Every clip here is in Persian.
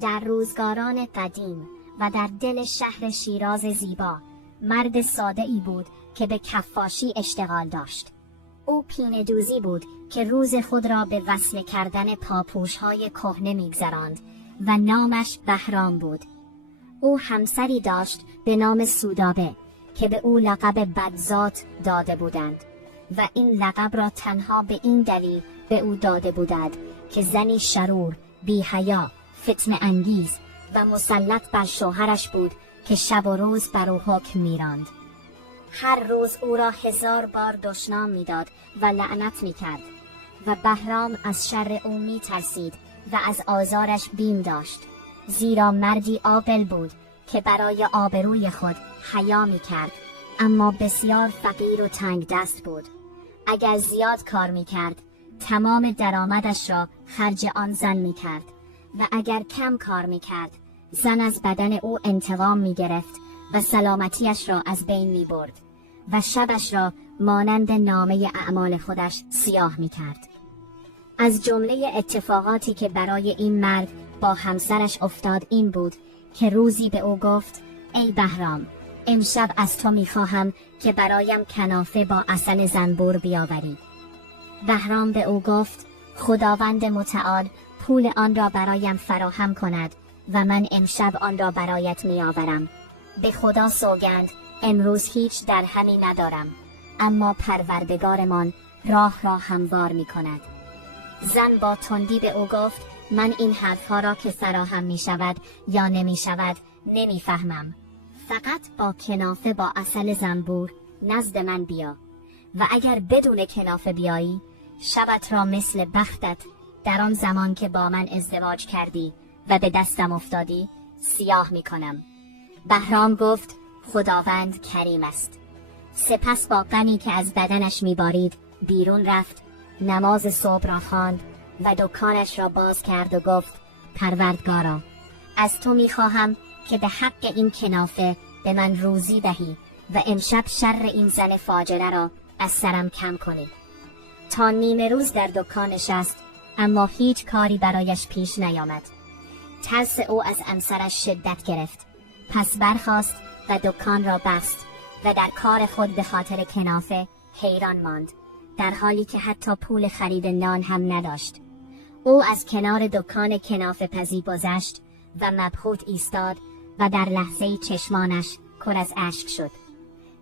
در روزگاران قدیم و در دل شهر شیراز زیبا مرد ساده‌ای بود که به کفاشی اشتغال داشت. او پینه دوزی بود که روز خود را به وصله کردن پاپوش‌های کهنه می‌گذراند و نامش بهرام بود. او همسری داشت به نام سودابه که به او لقب بدذات داده بودند و این لقب را تنها به این دلیل به او داده بودند که زنی شرور، بی‌حیا، فتنه انگیز و مسلط بر شوهرش بود که شب و روز بر او حکم می‌راند. هر روز او را 1000 بار دشنام می‌داد و لعنت می‌کرد و بهرام از شر او می‌ترسید و از آزارش بیم داشت، زیرا مردی عاقل بود که برای آبروی خود حیا می‌کرد، اما بسیار فقیر و تنگ دست بود. اگر زیاد کار می‌کرد تمام درآمدش را خرج آن زن می‌کرد و اگر کم کار می‌کرد زن از بدن او انتقام می‌گرفت و سلامتیش را از بین می‌برد و شبش را مانند نامه اعمال خودش سیاه می‌کرد. از جمله اتفاقاتی که برای این مرد با همسرش افتاد این بود که روزی به او گفت: ای بهرام، امشب از تو می‌خواهم که برایم کنافه با عسل زنبور بیاوری. بهرام به او گفت: خداوند متعال پول آن را برایم فراهم کند و من امشب آن را برایت می‌آورم. به خدا سوگند امروز هیچ درهمی ندارم، اما پروردگارمان راه را هموار می‌کند. زن با تندی به او گفت: من این حرفها را که فراهم می‌شود یا نمی‌شود نمی‌فهمم. فقط با کنافه با عسل زنبور نزد من بیا و اگر بدون کنافه بیایی شبت را مثل بختت در آن زمان که با من ازدواج کردی و به دستم افتادی سیاه می‌کنم. بهرام گفت: خداوند کریم است. سپس با غمی که از بدنش می‌بارید بیرون رفت، نماز صبح را خواند و دکانش را باز کرد و گفت: پروردگارا، از تو می‌خواهم که به حق این کنافه به من روزی دهی و امشب شر این زن فاجره را از سرم کم کنی. تا نیمه روز در دکان نشست، اما هیچ کاری برایش پیش نیامد. ترس او از همسرش شدت گرفت، پس برخاست و دکان را بست و در کار خود به خاطر کنافه حیران ماند، در حالی که حتی پول خرید نان هم نداشت. او از کنار دکان کنافه پزی گذشت و مبهوت ایستاد و در لحظه‌ای چشمانش پر از اشک شد.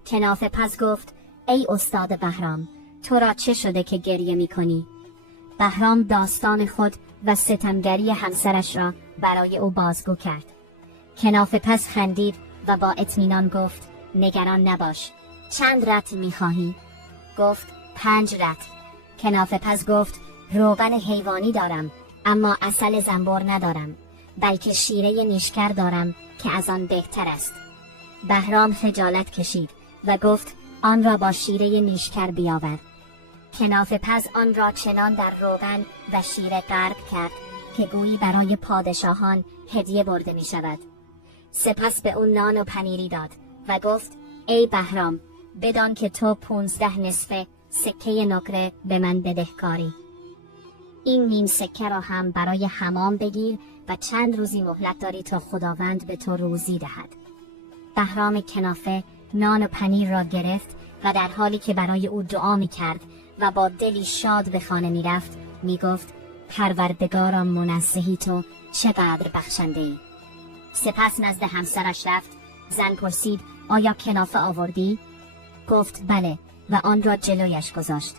کنافه پز گفت: ای استاد بهرام، تو را چه شده که گریه می‌کنی؟ بهرام داستان خود و ستمگری همسرش را برای او بازگو کرد. کنافه پز خندید و با اطمینان گفت: نگران نباش. چند رطل می‌خواهی؟ گفت: 5 رطل. کنافه پز گفت: روغن حیوانی دارم، اما عسل زنبور ندارم، بلکه شیره نیشکر دارم که از آن بهتر است. بهرام خجالت کشید و گفت: آن را با شیره نیشکر بیاور. کنافه پز آن را چنان در روغن و شیره غرق کرد که گویی برای پادشاهان هدیه برده می شود. سپس به اون نان و پنیری داد و گفت: ای بهرام، بدان که تو 15 نصف سکه نقره به من بدهکاری. این نیم سکه را هم برای حمام بگیر و چند روزی مهلت داری تا خداوند به تو روزی دهد. بهرام کنافه نان و پنیر را گرفت و در حالی که برای او دعا می کرد و با دلی شاد به خانه می رفت می گفت: پروردگارا منزهی تو، چقدر بخشنده ای. سپس نزد همسرش رفت. زن پرسید: آیا کنافه آوردی؟ گفت: بله، و آن را جلویش گذاشت.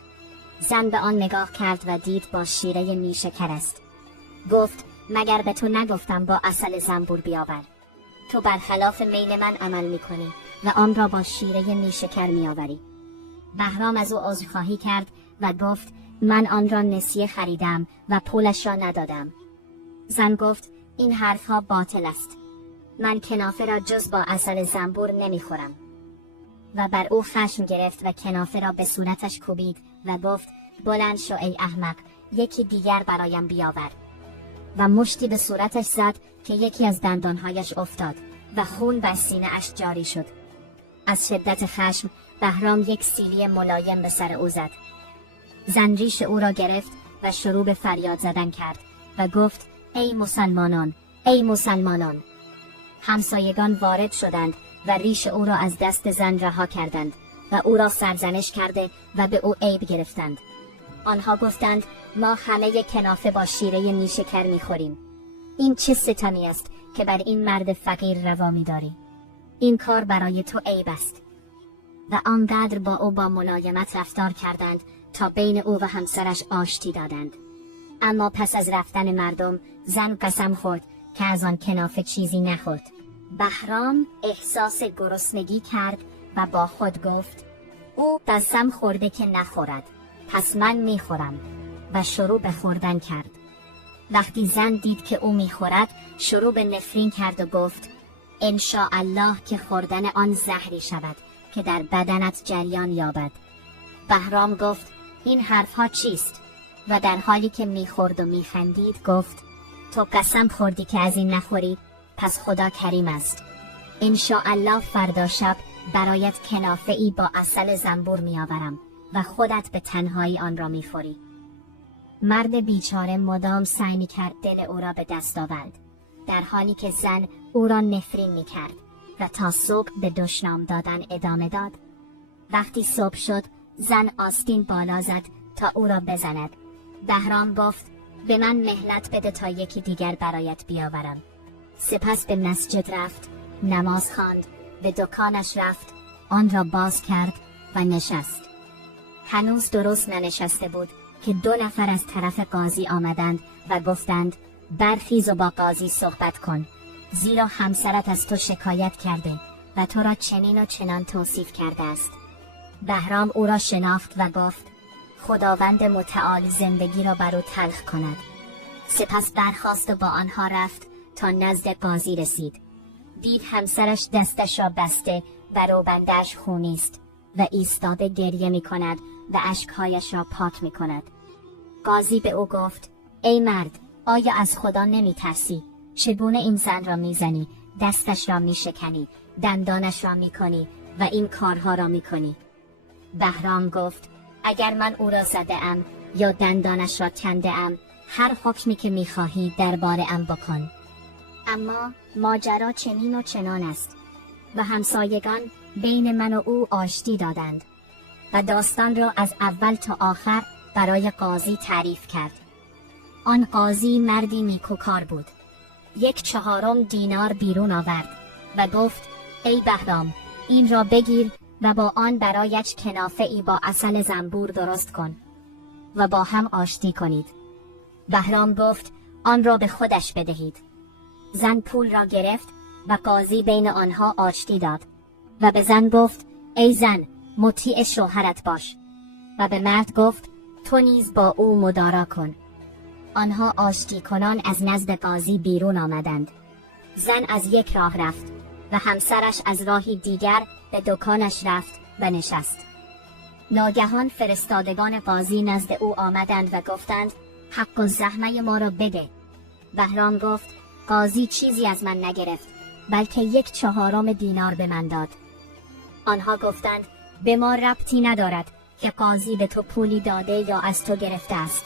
زن به آن نگاه کرد و دید با شیره نیشکر است. گفت: مگر به تو نگفتم با عسل زنبور بیاور؟ تو برخلاف میل من عمل میکنی و آن را با شیره نیشکر میآوری. بهرام از او عذرخواهی کرد و گفت: من آن را نسیه خریدم و پولش را ندادم. زن گفت: این حرفها باطل است. من کنافه را جز با عسل زنبور نمیخورم. و بر او خشم گرفت و کنافه را به صورتش کوبید و گفت: بلند شو ای احمق، یکی دیگر برایم بیاور. و مشتی به صورتش زد که یکی از دندانهایش افتاد و خون بر سینه اش جاری شد. از شدت خشم بهرام یک سیلی ملایم به سر او زد. زن ریش او را گرفت و شروع به فریاد زدن کرد و گفت: ای مسلمانان، ای مسلمانان! همسایگان وارد شدند و ریش او را از دست زن رها کردند و او را سرزنش کرده و به او عیب گرفتند. آنها گفتند ما همه کنافه با شیره نیشکر می‌خوریم. این چه ستمی است که بر این مرد فقیر روا می‌داری؟ این کار برای تو عیب است. و آنقدر با او با ملایمت رفتار کردند تا بین او و همسرش آشتی دادند. اما پس از رفتن مردم زن قسم خورد که از آن کنافه چیزی نخورد. بهرام احساس گرسنگی کرد و با خود گفت او قسم خورده که نخورد، پس من میخورم، و شروع به خوردن کرد. وقتی زن دید که او میخورد شروع به نفرین کرد و گفت انشاءالله که خوردن آن زهری شود که در بدنت جریان یابد. بهرام گفت این حرفها چیست؟ و در حالی که میخورد و میخندید گفت تو قسم خوردی که از این نخوری، پس خدا کریم است. انشاءالله فردا شب برایت کنافه ای با عسل زنبور میآورم و خودت به تنهایی آن را میخوری. مرد بیچاره مدام سعی میکرد دل او را به دست آورد، در حالی که زن او را نفرین میکرد و تا صبح به دشنام دادن ادامه داد. وقتی صبح شد زن آستین بالا زد تا او را بزند. بهرام گفت به من مهلت بده تا یکی دیگر برایت بیاورم. سپس به مسجد رفت، نماز خواند، به دکانش رفت، آن را باز کرد و نشست. هنوز درست ننشسته بود که 2 نفر از طرف قاضی آمدند و گفتند برخیز و با قاضی صحبت کن، زیرا همسرت از تو شکایت کرده و تو را چنین و چنان توصیف کرده است. بهرام او را شناخت و گفت خداوند متعال زندگی را بر او تلخ کند. سپس برخاست و با آنها رفت تا نزد قاضی رسید. دید همسرش دستش را بسته و روبنده‌اش خونی است و ایستاده گریه می کند و اشکهایش را پاک می کند. قاضی به او گفت ای مرد، آیا از خدا نمی ترسی؟ چگونه این زن را می زنی، دستش را می شکنی، دندانش را می کنی و این کارها را می کنی؟ بهرام گفت اگر من او را زده ام یا دندانش را کنده ام، هر حکمی که می خواهی درباره ام بکن. اما ماجرا چنین و چنان است و همسایگان بین من و او آشتی دادند. و داستان را از اول تا آخر برای قاضی تعریف کرد. آن قاضی مردی نیکوکار بود. 1/4 دینار بیرون آورد و گفت ای بهرام، این را بگیر و با آن برایش کنافه ای با عسل زنبور درست کن و با هم آشتی کنید. بهرام گفت آن را به خودش بدهید. زن پول را گرفت و قاضی بین آنها آشتی داد و به زن گفت ای زن، مطیع شوهرت باش، و به مرد گفت تو نیز با او مدارا کن. آنها آشتی کنان از نزد قاضی بیرون آمدند. زن از یک راه رفت و همسرش از راهی دیگر به دکانش رفت و نشست. ناگهان فرستادگان قاضی نزد او آمدند و گفتند حق الزحمه ما را بده. بهرام گفت قاضی چیزی از من نگرفت، بلکه 1/4 دینار به من داد. آنها گفتند به ما ربطی ندارد که قاضی به تو پولی داده یا از تو گرفته است.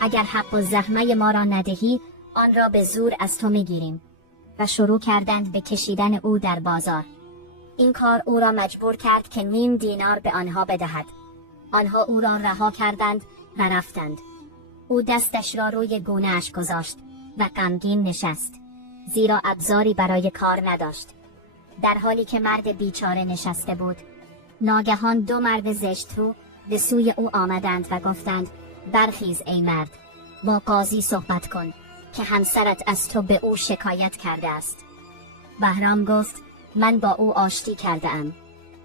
اگر حق الزحمه ما را ندهی آن را به زور از تو میگیریم. و شروع کردند به کشیدن او در بازار. این کار او را مجبور کرد که 0.5 دینار به آنها بدهد. آنها او را رها کردند و رفتند. او دستش را روی گونه اش گذاشت و غمگین نشست، زیرا ابزاری برای کار نداشت. در حالی که مرد بیچاره نشسته بود، ناگهان 2 مرد زشت رو به سوی او آمدند و گفتند برخیز ای مرد، با قاضی صحبت کن که همسرت از تو به او شکایت کرده است. بهرام گفت من با او آشتی کرده ام.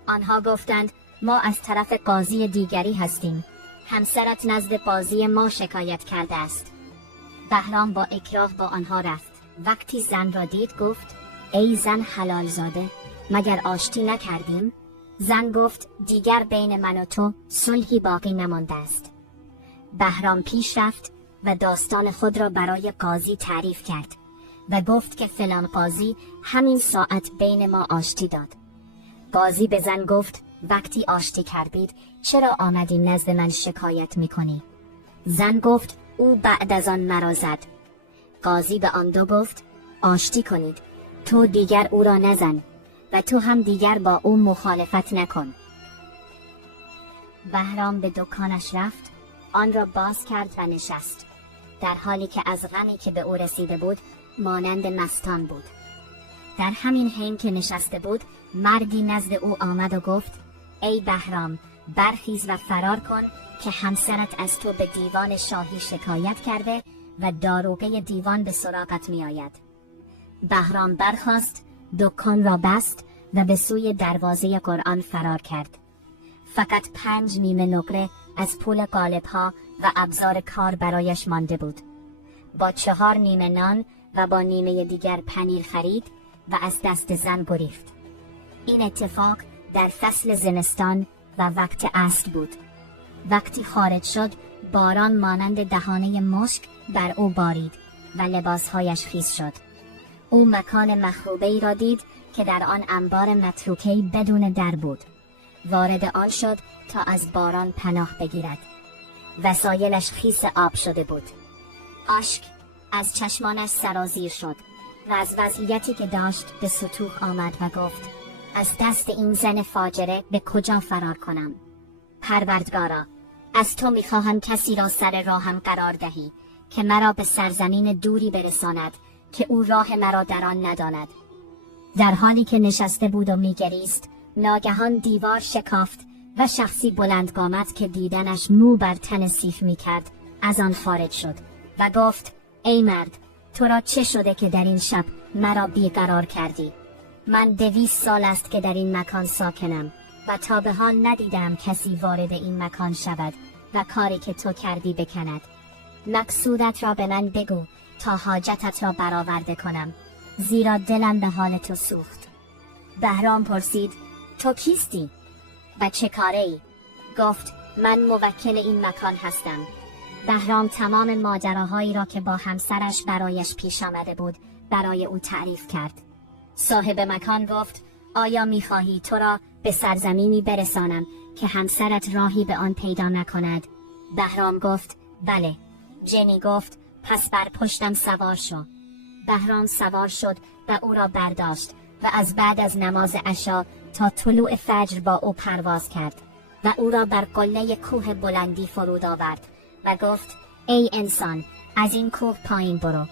آنها گفتند ما از طرف قاضی دیگری هستیم، همسرت نزد قاضی ما شکایت کرده است. بهرام با اکراه با آنها رفت. وقتی زن را دید گفت ای زن حلال زاده، مگر آشتی نکردیم؟ زن گفت دیگر بین من و تو صلحی باقی نمانده است. بهرام پیش رفت و داستان خود را برای قاضی تعریف کرد و گفت که فلان قاضی همین ساعت بین ما آشتی داد. قاضی به زن گفت وقتی آشتی کردید چرا آمدی نزد من شکایت میکنی؟ زن گفت او بعد از آن مرا زد. قاضی به آن 2 گفت آشتی کنید. تو دیگر او را نزن و تو هم دیگر با او مخالفت نکن. بهرام به دکانش رفت، آن را باز کرد و نشست، در حالی که از غمی که به او رسیده بود مانند مستان بود. در همین حین که نشسته بود، مردی نزد او آمد و گفت: ای بهرام، برخیز و فرار کن که همسرت از تو به دیوان شاهی شکایت کرده و داروغه دیوان به سراغت می آید. بهرام برخاست، دکان را بست و به سوی دروازه قرآن فرار کرد. فقط 5 نیمه نقره از پول قالب‌ها و ابزار کار برایش مانده بود. با 4 نیمه نان و با نیمه دیگر پنیر خرید و از دست زن گریخت. این اتفاق در فصل زمستان و وقت عصر بود. وقتی خارج شد، باران مانند دهانه مشک بر او بارید و لباسهایش خیس شد. او مکان مخروبه‌ای را دید که در آن انبار متروکه‌ای بدون در بود. وارد آن شد تا از باران پناه بگیرد. وسایلش خیس آب شده بود. اشک از چشمانش سرازیر شد و از وضعیتی که داشت به سطوح آمد و گفت: از دست این زن فاجره به کجا فرار کنم؟ پروردگارا، از تو میخواهم کسی را سر راهم قرار دهی که مرا به سرزمین دوری برساند که او راه مرا در آن نداند. در حالی که نشسته بود و میگریست، ناگهان دیوار شکافت و شخصی بلندقامت که دیدنش مو بر تن سیخ میکرد از آن خارج شد و گفت: ای مرد، تو را چه شده که در این شب مرا بیقرار کردی؟ من 200 سال است که در این مکان ساکنم و تا به حال ندیدم کسی وارد این مکان شود و کاری که تو کردی بکند. مقصودت را به من بگو تا حاجتت را برآورده کنم، زیرا دلم به حال تو سوخت. بهرام پرسید: تو کیستی و چه کاره ای؟ گفت: من موکل این مکان هستم. بهرام تمام ماجراهایی را که با همسرش برایش پیش آمده بود برای او تعریف کرد. صاحب مکان گفت: آیا می‌خواهی تو را به سرزمینی برسانم که همسرت راهی به آن پیدا نکند؟ بهرام گفت: بله. جنی گفت: پس بر پشتم سوار شو. بهرام سوار شد و او را برداشت و از بعد از نماز عشا تا طلوع فجر با او پرواز کرد و او را بر قله کوه بلندی فرود آورد و گفت: ای انسان، از این کوه پایین برو.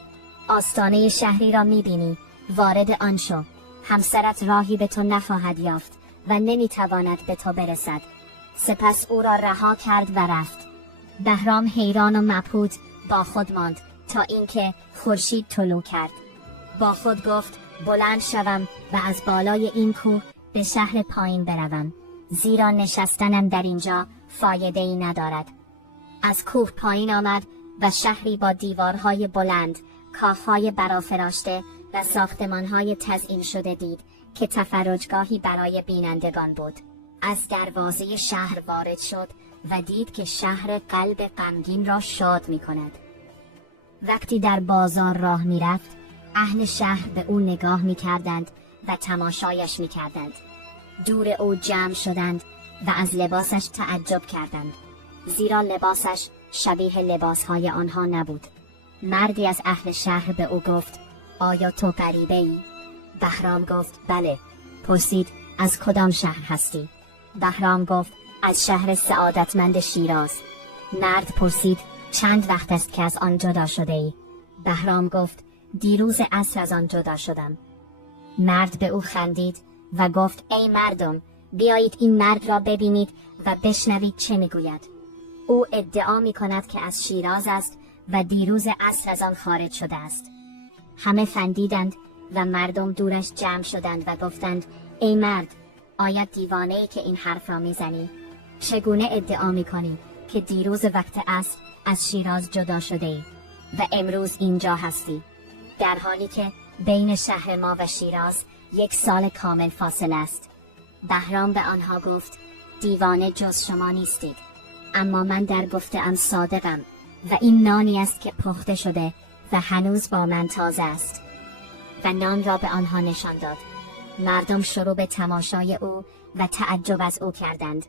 آستانه شهری را می‌بینی، وارد آن شو. همسرت راهی به تو نخواهد یافت و نمی‌تواند به تو برسد. سپس او را رها کرد و رفت. بهرام حیران و مبهوت با خود ماند تا اینکه خورشید طلوع کرد. با خود گفت: بلند شوم و از بالای این کوه به شهر پایین بروم، زیرا نشستنم در اینجا فایده‌ای ندارد. از کوه پایین آمد و شهری با دیوارهای بلند، کاخهای برافراشته و ساختمانهای تزئین شده دید که تفرجگاهی برای بینندگان بود. از دروازه شهر وارد شد و دید که شهر قلب غمگین را شاد می کند. وقتی در بازار راه می رفت، اهل شهر به او نگاه می کردند و تماشایش می کردند. دور او جمع شدند و از لباسش تعجب کردند، زیرا لباسش شبیه لباسهای آنها نبود. مردی از اهل شهر به او گفت: آیا تو غریبه ای؟ بهرام گفت: بله. پرسید: از کدام شهر هستی؟ بهرام گفت: از شهر سعادتمند شیراز. مرد پرسید: چند وقت است که از آن جدا شده ای؟ بهرام گفت: دیروز عصر از آن جدا شدم. مرد به او خندید و گفت: ای مردم، بیایید این مرد را ببینید و بشنوید چه میگوید. او ادعا می کند که از شیراز است و دیروز عصر از آن خارج شده است. همه خندیدند و مردم دورش جمع شدند و گفتند: ای مرد، آیا دیوانه ای که این حرف را میزنی؟ چگونه ادعا میکنی که دیروز وقت عصر از شیراز جدا شده ای و امروز اینجا هستی، در حالی که بین شهر ما و شیراز 1 سال کامل فاصله است؟ بهرام به آنها گفت: دیوانه جز شما نیستید، اما من در گفته‌ام صادقم و این نانی است که پخته شده و هنوز با من تازه است. و نان را به آنها نشان داد. مردم شروع به تماشای او و تعجب از او کردند،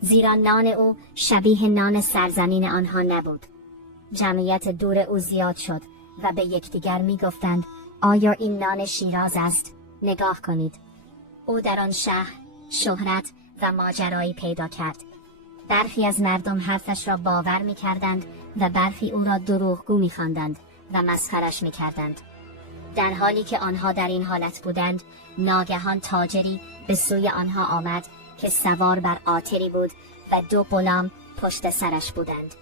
زیرا نان او شبیه نان سرزمین آنها نبود. جمعیت دور او زیاد شد و به یکدیگر می گفتند: آیا این نان شیراز است؟ نگاه کنید. او در آن شهر شهرت و ماجرایی پیدا کرد. برخی از مردم حرفش را باور می کردند و برخی او را دروغگو می خواندند و مسخرش می کردند. در حالی که آنها در این حالت بودند، ناگهان تاجری به سوی آنها آمد که سوار بر قاطری بود و 2 غلام پشت سرش بودند.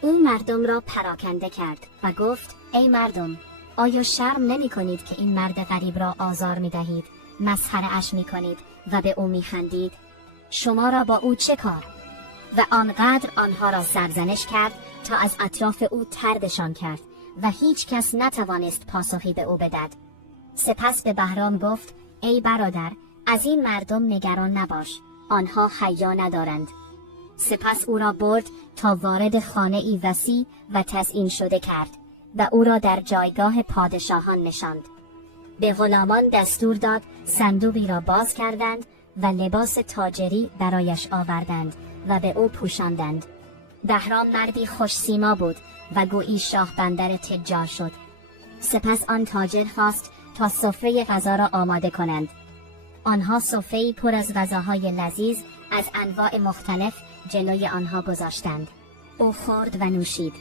او مردم را پراکنده کرد و گفت: ای مردم، آیا شرم نمی کنید که این مرد غریب را آزار می دهید، مسخره اش می کنید و به او می خندید؟ شما را با او چه کار؟ و آنقدر آنها را سرزنش کرد تا از اطراف او طردشان کرد و هیچ کس نتوانست پاسخی به او بدهد. سپس به بهرام گفت: ای برادر، از این مردم نگران نباش، آنها حیا ندارند. سپس او را برد تا وارد خانه ای وسیع و تزیین شده کرد و او را در جایگاه پادشاهان نشاند. به غلامان دستور داد صندوقی را باز کردند و لباس تاجری برایش آوردند و به او پوشاندند. بهرام مردی خوش سیما بود و گویی شاه بندر تجار شد. سپس آن تاجر خواست تا سفره غذا را آماده کنند. آنها سفره‌ای پر از غذاهای لذیذ از انواع مختلف جلوی آنها گذاشتند. او خورد و نوشید.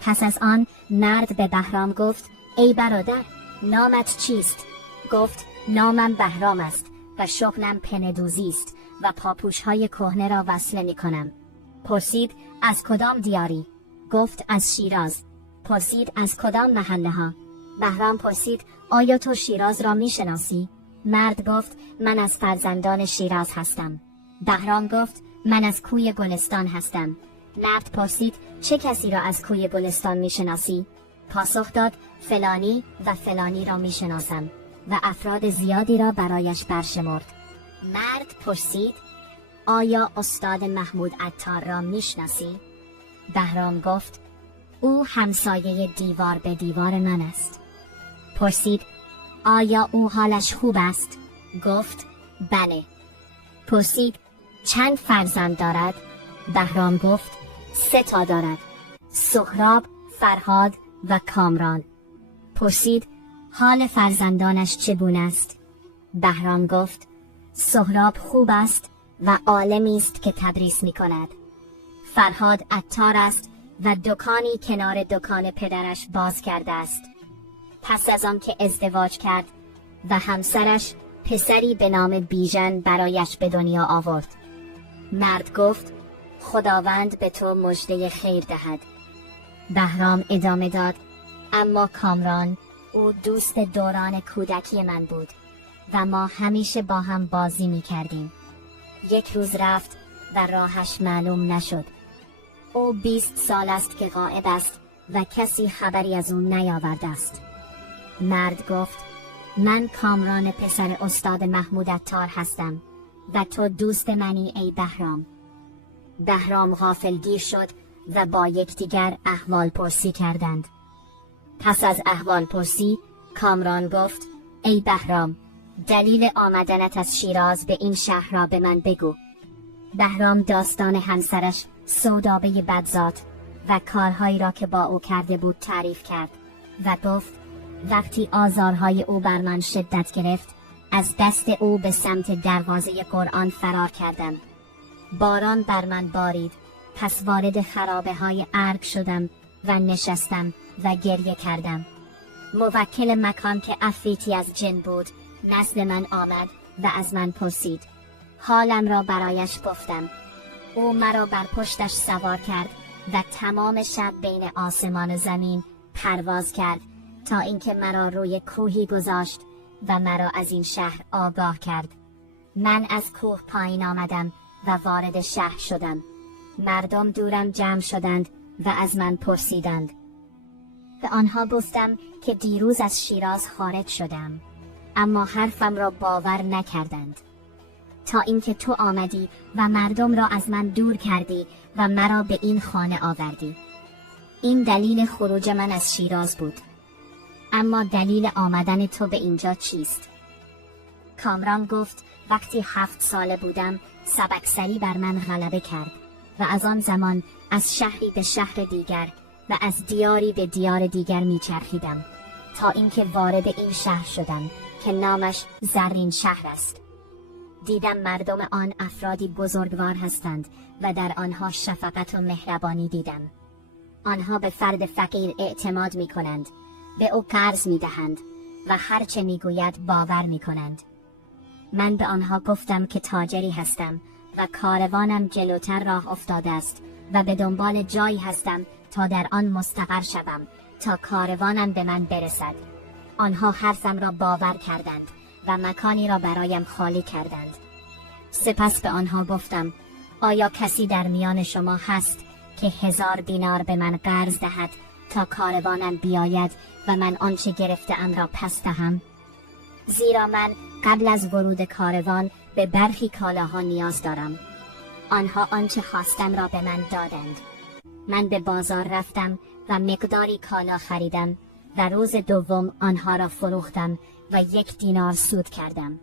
پس از آن مرد به بهرام گفت: ای برادر، نامت چیست؟ گفت: نامم بهرام است و شغلم پندوزی است و پاپوش‌های کهنه را وصله می‌کنم. پرسید: از کدام دیاری؟ گفت: از شیراز. پرسید: از کدام محله‌ها؟ بهرام پرسید: آیا تو شیراز را می‌شناسی؟ مرد گفت: من از فرزندان شیراز هستم. بهرام گفت: من از کوی گلستان هستم. مرد پرسید: چه کسی را از کوی گلستان می‌شناسی؟ پاسخ داد: فلانی و فلانی را می‌شناسم و افراد زیادی را برایش برشمرد. مرد پرسید: آیا استاد محمود عطار را می‌شناسی؟ بهرام گفت: او همسایه دیوار به دیوار من است. پرسید: آیا او حالش خوب است؟ گفت: بله. پرسید: چند فرزند دارد؟ بهرام گفت: 3 تا دارد، سهراب، فرهاد و کامران. پرسید: حال فرزندانش چگونه است؟ بهرام گفت: سهراب خوب است و عالمی است که تدریس می کند. فرهاد عطار است و دکانی کنار دکان پدرش باز کرده است. پس از آن که ازدواج کرد و همسرش پسری به نام بیژن برایش به دنیا آورد. مرد گفت: خداوند به تو مژده خیر دهد. بهرام ادامه داد: اما کامران، او دوست دوران کودکی من بود و ما همیشه با هم بازی می کردیم. یک روز رفت و راهش معلوم نشد. او 20 سال است که غایب است و کسی خبری از او نیاورده است. مرد گفت: من کامران پسر استاد محمود عطار هستم و تو دوست منی ای بهرام. بهرام غافلگیر شد و با یکدیگر احوال پرسی کردند. پس از احوال پرسی کامران گفت: ای بهرام، دلیل آمدنت از شیراز به این شهر را به من بگو. بهرام داستان همسرش سودابه بدذات و کارهایی را که با او کرده بود تعریف کرد و گفت: وقتی آزارهای او بر من شدت گرفت، از دست او به سمت دروازه قرآن فرار کردم. باران بر من بارید، پس وارد خرابه های ارگ شدم و نشستم و گریه کردم. موکل مکان که عفریتی از جن بود نزد من آمد و از من پرسید. حالم را برایش گفتم. او مرا بر پشتش سوار کرد و تمام شب بین آسمان و زمین پرواز کرد تا اینکه مرا روی کوهی گذاشت و مرا از این شهر آگاه کرد. من از کوه پایین آمدم و وارد شهر شدم. مردم دورم جمع شدند و از من پرسیدند. به آنها گفتم که دیروز از شیراز خارج شدم، اما حرفم را باور نکردند، تا اینکه تو آمدی و مردم را از من دور کردی و مرا به این خانه آوردی. این دلیل خروج من از شیراز بود. اما دلیل آمدن تو به اینجا چیست؟ کامران گفت: وقتی 7 ساله بودم سبکسری بر من غلبه کرد و از آن زمان از شهری به شهر دیگر و از دیاری به دیار دیگر میچرخیدم. تا اینکه وارد این شهر شدم که نامش زرین شهر است. دیدم مردم آن افرادی بزرگوار هستند و در آنها شفقت و مهربانی دیدم. آنها به فرد فقیر اعتماد می کنند، به او قرض می دهند و هرچه می گوید باور می کنند. من به آنها گفتم که تاجری هستم و کاروانم جلوتر راه افتاده است و به دنبال جایی هستم تا در آن مستقر شوم تا کاروانم به من برسد. آنها حرفم را باور کردند و مکانی را برایم خالی کردند. سپس به آنها گفتم آیا کسی در میان شما هست که 1000 دینار به من قرض دهد تا کاروانم بیاید و من آنچه گرفته‌ام را پس دهم؟ زیرا من قبل از ورود کاروان به برخی کالاها نیاز دارم. آنها آنچه خواستم را به من دادند. من به بازار رفتم و مقداری کالا خریدم و روز دوم آنها را فروختم و 1 دینار سود کردم.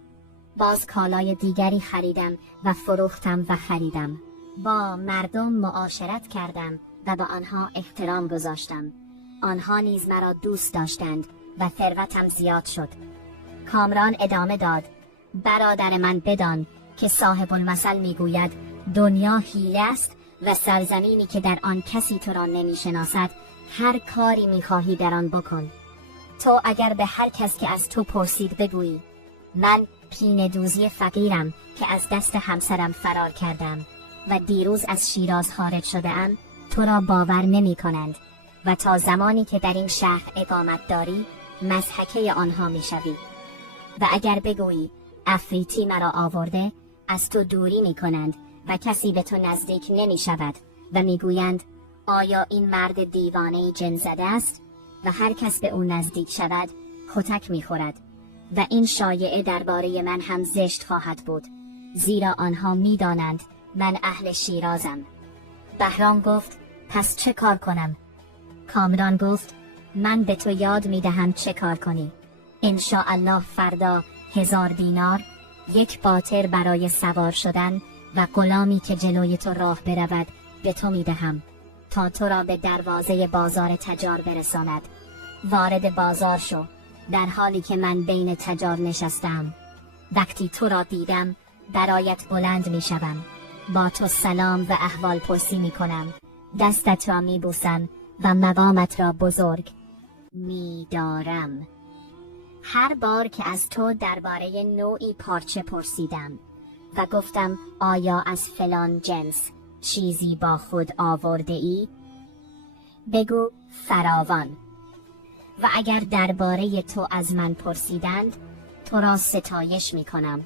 باز کالای دیگری خریدم و فروختم و خریدم. با مردم معاشرت کردم و به آنها احترام گذاشتم. آنها نیز مرا دوست داشتند و ثروتم زیاد شد. کامران ادامه داد: برادر من بدان که صاحب المثل میگوید دنیا حیله است و سرزمینی که در آن کسی تو را نمیشناسد هر کاری میخواهی در آن بکن. تو اگر به هر کس که از تو پرسید بگویی من پینه دوزی فقیرم که از دست همسرم فرار کردم و دیروز از شیراز خارج شده ام، تو را باور نمی کنند و تا زمانی که در این شهر اقامت داری مضحکه آنها می شوی. و اگر بگویی افریتی مرا آورده، از تو دوری می کنند و کسی به تو نزدیک نمی شود و می گویند آیا این مرد دیوانه جن زده است؟ و هر کس به او نزدیک شود کتک می خورد. و این شایعه درباره من هم زشت خواهد بود، زیرا آنها می دانند من اهل شیرازم. بهرام گفت پس چه کار کنم؟ کامران گفت من به تو یاد می دهم چه کار کنی. انشاءالله فردا 1000 دینار، 1 باطر برای سوار شدن و غلامی که جلوی تو راه برود به تو می دهم تا تو را به دروازه بازار تجار برساند. وارد بازار شو در حالی که من بین تجار نشستم. وقتی تو را دیدم برایت بلند می شوم، با تو سلام و احوال پرسی می کنم، دستت را می بوسم و مقامت را بزرگ می دارم. هر بار که از تو درباره نوعی پارچه پرسیدم و گفتم آیا از فلان جنس چیزی با خود آورده ای؟ بگو فراوان. و اگر درباره تو از من پرسیدند، تو را ستایش می کنم،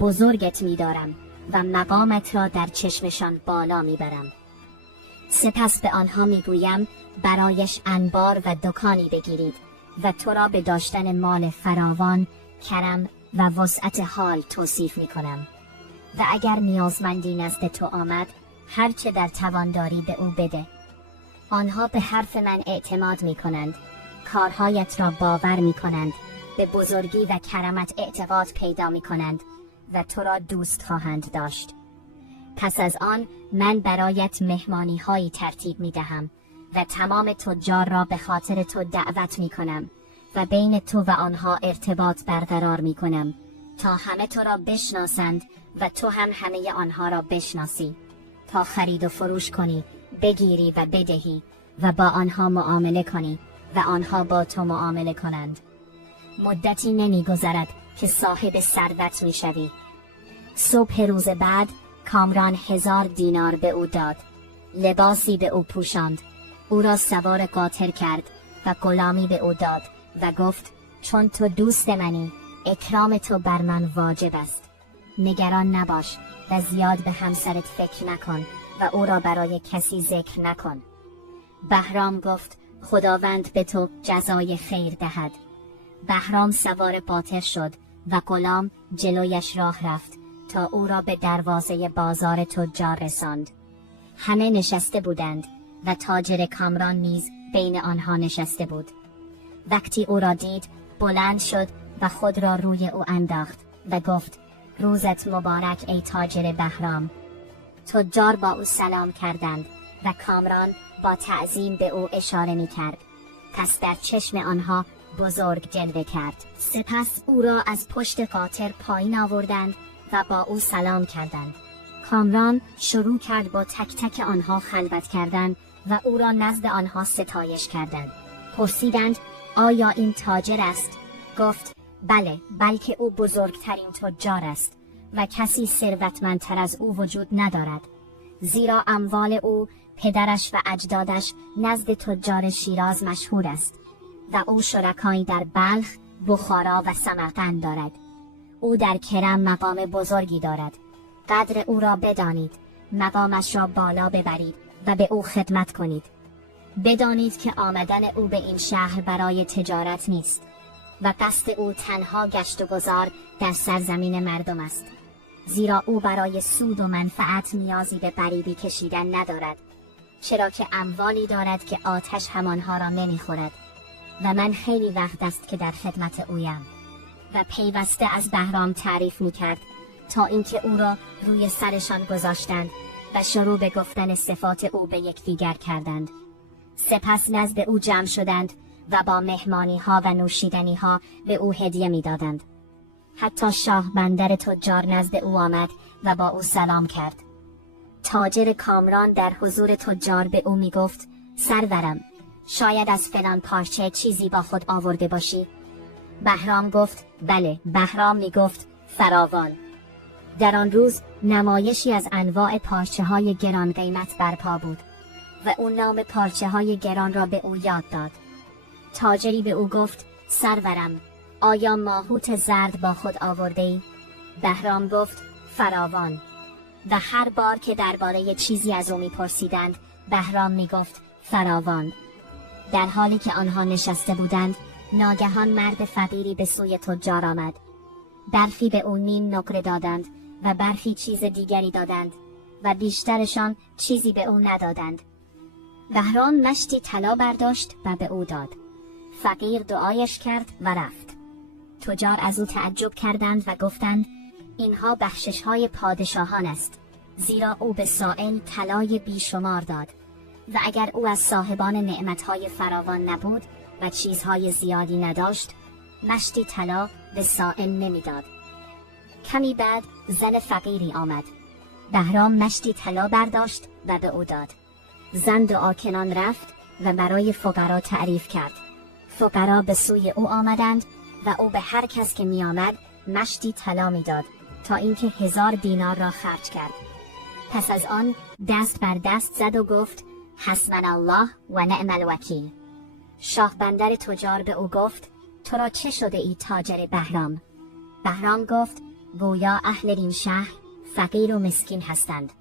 بزرگت می دارم و مقامت را در چشمشان بالا می برم. سپس به آنها می گویم برایش انبار و دکانی بگیرید و تو را به داشتن مال فراوان، کرم و وسعت حال توصیف می کنم. و اگر نیازمندی نزد تو آمد، هرچه در توان داری به او بده. آنها به حرف من اعتماد می کنند، کارهایت را باور می کنند، به بزرگی و کرمت اعتقاد پیدا می کنند و تو را دوست خواهند داشت. پس از آن من برایت مهمانی هایی ترتیب می دهم و تمام تجار را به خاطر تو دعوت می کنم و بین تو و آنها ارتباط برقرار می کنم تا همه تو را بشناسند و تو هم همه آنها را بشناسی، تا خرید و فروش کنی، بگیری و بدهی و با آنها معامله کنی و آنها با تو معامله کنند. مدتی نمی‌گذرد که صاحب ثروت می‌شوی. صبح روز بعد کامران 1000 دینار به او داد، لباسی به او پوشاند، او را سوار قاطر کرد و غلامی به او داد و گفت چون تو دوست منی، اکرام تو بر من واجب است. نگران نباش و زیاد به همسرت فکر نکن و او را برای کسی ذکر نکن. بهرام گفت خداوند به تو جزای خیر دهد. بهرام سوار قاطر شد و غلام جلویش راه رفت تا او را به دروازه بازار تجار رساند. همه نشسته بودند و تاجر کامران نیز بین آنها نشسته بود. وقتی او را دید بلند شد و خود را روی او انداخت و گفت روزت مبارک ای تاجر بهرام. تجار با او سلام کردند و کامران با تعظیم به او اشاره می کرد. پس در چشم آنها بزرگ جلوه کرد. سپس او را از پشت قاطر پایین آوردند و با او سلام کردند. کامران شروع کرد با تک تک آنها خلوت کردند و او را نزد آنها ستایش کردند. پرسیدند آیا این تاجر است؟ گفت بله، بلکه او بزرگترین تجار است و کسی ثروتمندتر از او وجود ندارد، زیرا اموال او، پدرش و اجدادش نزد تجار شیراز مشهور است و او شرکایی در بلخ، بخارا و سمرقند دارد. او در کرم مقام بزرگی دارد. قدر او را بدانید، مقامش را بالا ببرید و به او خدمت کنید. بدانید که آمدن او به این شهر برای تجارت نیست و قصد او تنها گشت و گذار در سرزمین مردم است، زیرا او برای سود و منفعت نیازی به غریبی کشیدن ندارد، چرا که اموالی دارد که آتش همانها را نمیخورد و من خیلی وقت است که در خدمت اویم. و پیوسته از بهرام تعریف میکرد تا اینکه او را روی سرشان گذاشتند و شروع به گفتن صفات او به یکدیگر کردند. سپس نزد او جمع شدند و با مهمانی ها و نوشیدنی ها به او هدیه میدادند. حتی شاه بندر تجار نزد او آمد و با او سلام کرد. تاجر کامران در حضور تجار به او میگفت سرورم، شاید از فلان پارچه چیزی با خود آورده باشی؟ بهرام گفت بله. بهرام میگفت فراوان. در آن روز نمایشی از انواع پارچه های گران قیمت برپا بود و او نام پارچه های گران را به او یاد داد. تاجری به او گفت سرورم، آیا ماهوت زرد با خود آورده ای؟ بهرام گفت فراوان. و هر بار که درباره چیزی از او میپرسیدند بهرام میگفت فراوان. در حالی که آنها نشسته بودند ناگهان مرد فقیری به سوی تجار آمد. برخی به او نیم نقره دادند و برخی چیز دیگری دادند و بیشترشان چیزی به او ندادند. بهرام مشتی طلا برداشت و به او داد. فقیر دعایش کرد و رفت. تجار از او تعجب کردند و گفتند اینها بخشش‌های پادشاهان است، زیرا او به سائل طلای بیشمار داد و اگر او از صاحبان نعمت‌های فراوان نبود و چیزهای زیادی نداشت، مشتی طلا به سائل نمیداد. کمی بعد زن فقیری آمد. بهرام مشتی طلا برداشت و به او داد. زن دعاکنان رفت و برای فقرا تعریف کرد. فقرا به سوی او آمدند و او به هر کس که می آمد مشتی طلا می داد تا اینکه 1000 دینار را خرج کرد. پس از آن دست بر دست زد و گفت حسبنا الله و نعم الوکیل. شاه بندر تجار به او گفت تو را چه شده ای تاجر بهرام؟ بهرام گفت گویا اهل این شهر فقیر و مسکین هستند.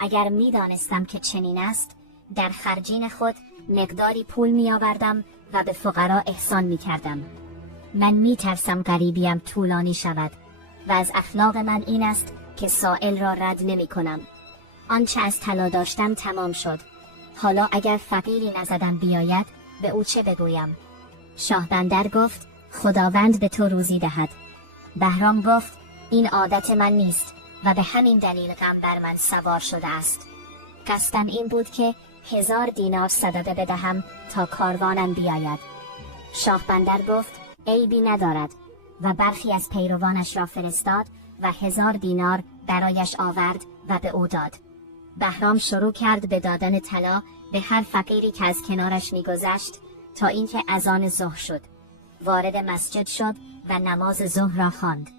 اگر می دانستم که چنین است در خرجین خود مقداری پول می آوردم و به فقرا احسان می کردم. من می ترسم غریبیم طولانی شود و از اخلاق من این است که سائل را رد نمی کنم. آنچه از طلا داشتم تمام شد. حالا اگر فقیری نزدم بیاید به او چه بگویم؟ شاه بندر گفت خداوند به تو روزی دهد. بهرام گفت این عادت من نیست و به همین دلیل غم بر من سوار شده است. قصدم این بود که 1000 دینار صدقه بدهم تا کاروانم بیاید. شاه بندر گفت عیبی ندارد و برخی از پیروانش را فرستاد و 1000 دینار برایش آورد و به او داد. بهرام شروع کرد به دادن طلا به هر فقیری که از کنارش میگذشت تا اینکه اذان ظهر شد. وارد مسجد شد و نماز ظهر را خواند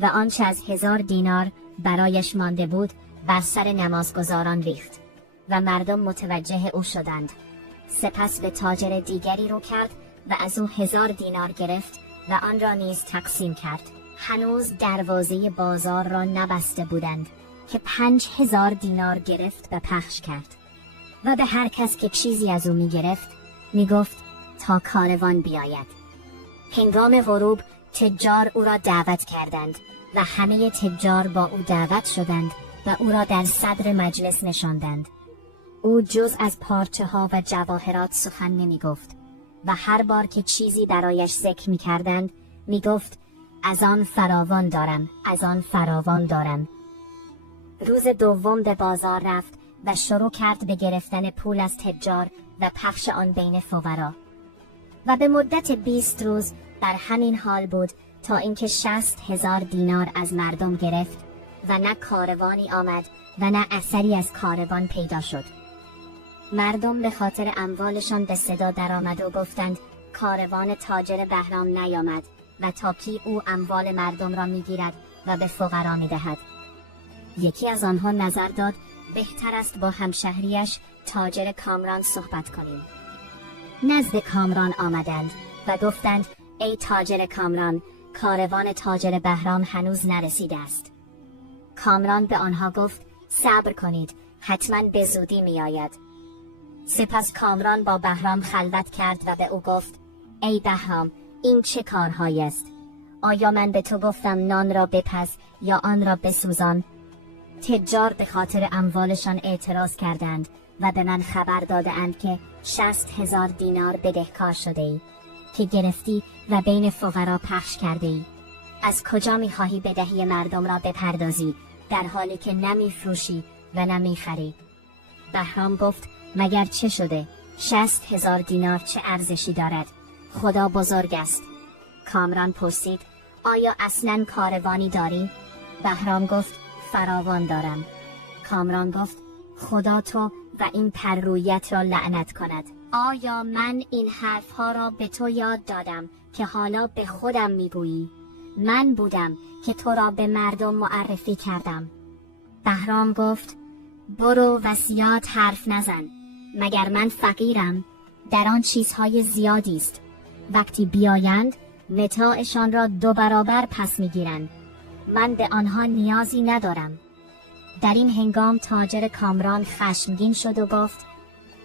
و آنچه از 1000 دینار برایش مانده بود بر سر نمازگزاران ریخت و مردم متوجه او شدند. سپس به تاجر دیگری رو کرد و از او 1000 دینار گرفت و آن را نیز تقسیم کرد. هنوز دروازه بازار را نبسته بودند که 5000 دینار گرفت و پخش کرد و به هر کس که چیزی از او می گرفت می گفت تا کاروان بیاید. هنگام غروب تجار او را دعوت کردند و همه تجار با او دعوت شدند و او را در صدر مجلس نشاندند. او جز از پارچه ها و جواهرات سخن نمی گفت و هر بار که چیزی برایش ذکر می کردند می گفت از آن فراوان دارم، از آن فراوان دارم. روز دوم به بازار رفت و شروع کرد به گرفتن پول از تجار و پخش آن بین فقرا. و به مدت 20 روز در همین حال بود تا اینکه 60,000 دینار از مردم گرفت و نه کاروانی آمد و نه اثری از کاروان پیدا شد. مردم به خاطر اموالشان به صدا درآمد و گفتند کاروان تاجر بهرام نیامد و تا کی او اموال مردم را میگیرد و به فقرا میدهد. یکی از آنها نظر داد بهتر است با همشهریش تاجر کامران صحبت کنیم. نزد کامران آمدند و گفتند ای تاجر کامران، کاروان تاجر بهرام هنوز نرسیده است. کامران به آنها گفت صبر کنید، حتما به زودی می آید. سپس کامران با بهرام خلوت کرد و به او گفت ای بهرام، این چه کارهایی است؟ آیا من به تو گفتم نان را بپز یا آن را بسوزان؟ تجار به خاطر اموالشان اعتراض کردند و به من خبر دادند که 60,000 دینار بدهکار شده ای که گرفتی و بین فقرا پخش کرده ای. از کجا می‌خواهی بدهی مردم را بپردازی در حالی که نمی فروشی و نمی خری؟ بهرام گفت مگر چه شده؟ 60,000 دینار چه ارزشی دارد؟ خدا بزرگ است. کامران پرسید آیا اصلاً کاروانی داری؟ بهرام گفت فراوان دارم. کامران گفت خدا تو و این پررویت را لعنت کند. آیا من این حرفها را به تو یاد دادم که حالا به خودم میگویی؟ من بودم که تو را به مردم معرفی کردم. بهرام گفت برو و زیاد حرف نزن، مگر من فقیرم؟ در آن چیزهای زیادی است. وقتی بیایند متاعشان را 2 برابر پس میگیرند. من به آنها نیازی ندارم. در این هنگام تاجر کامران خشمگین شد و گفت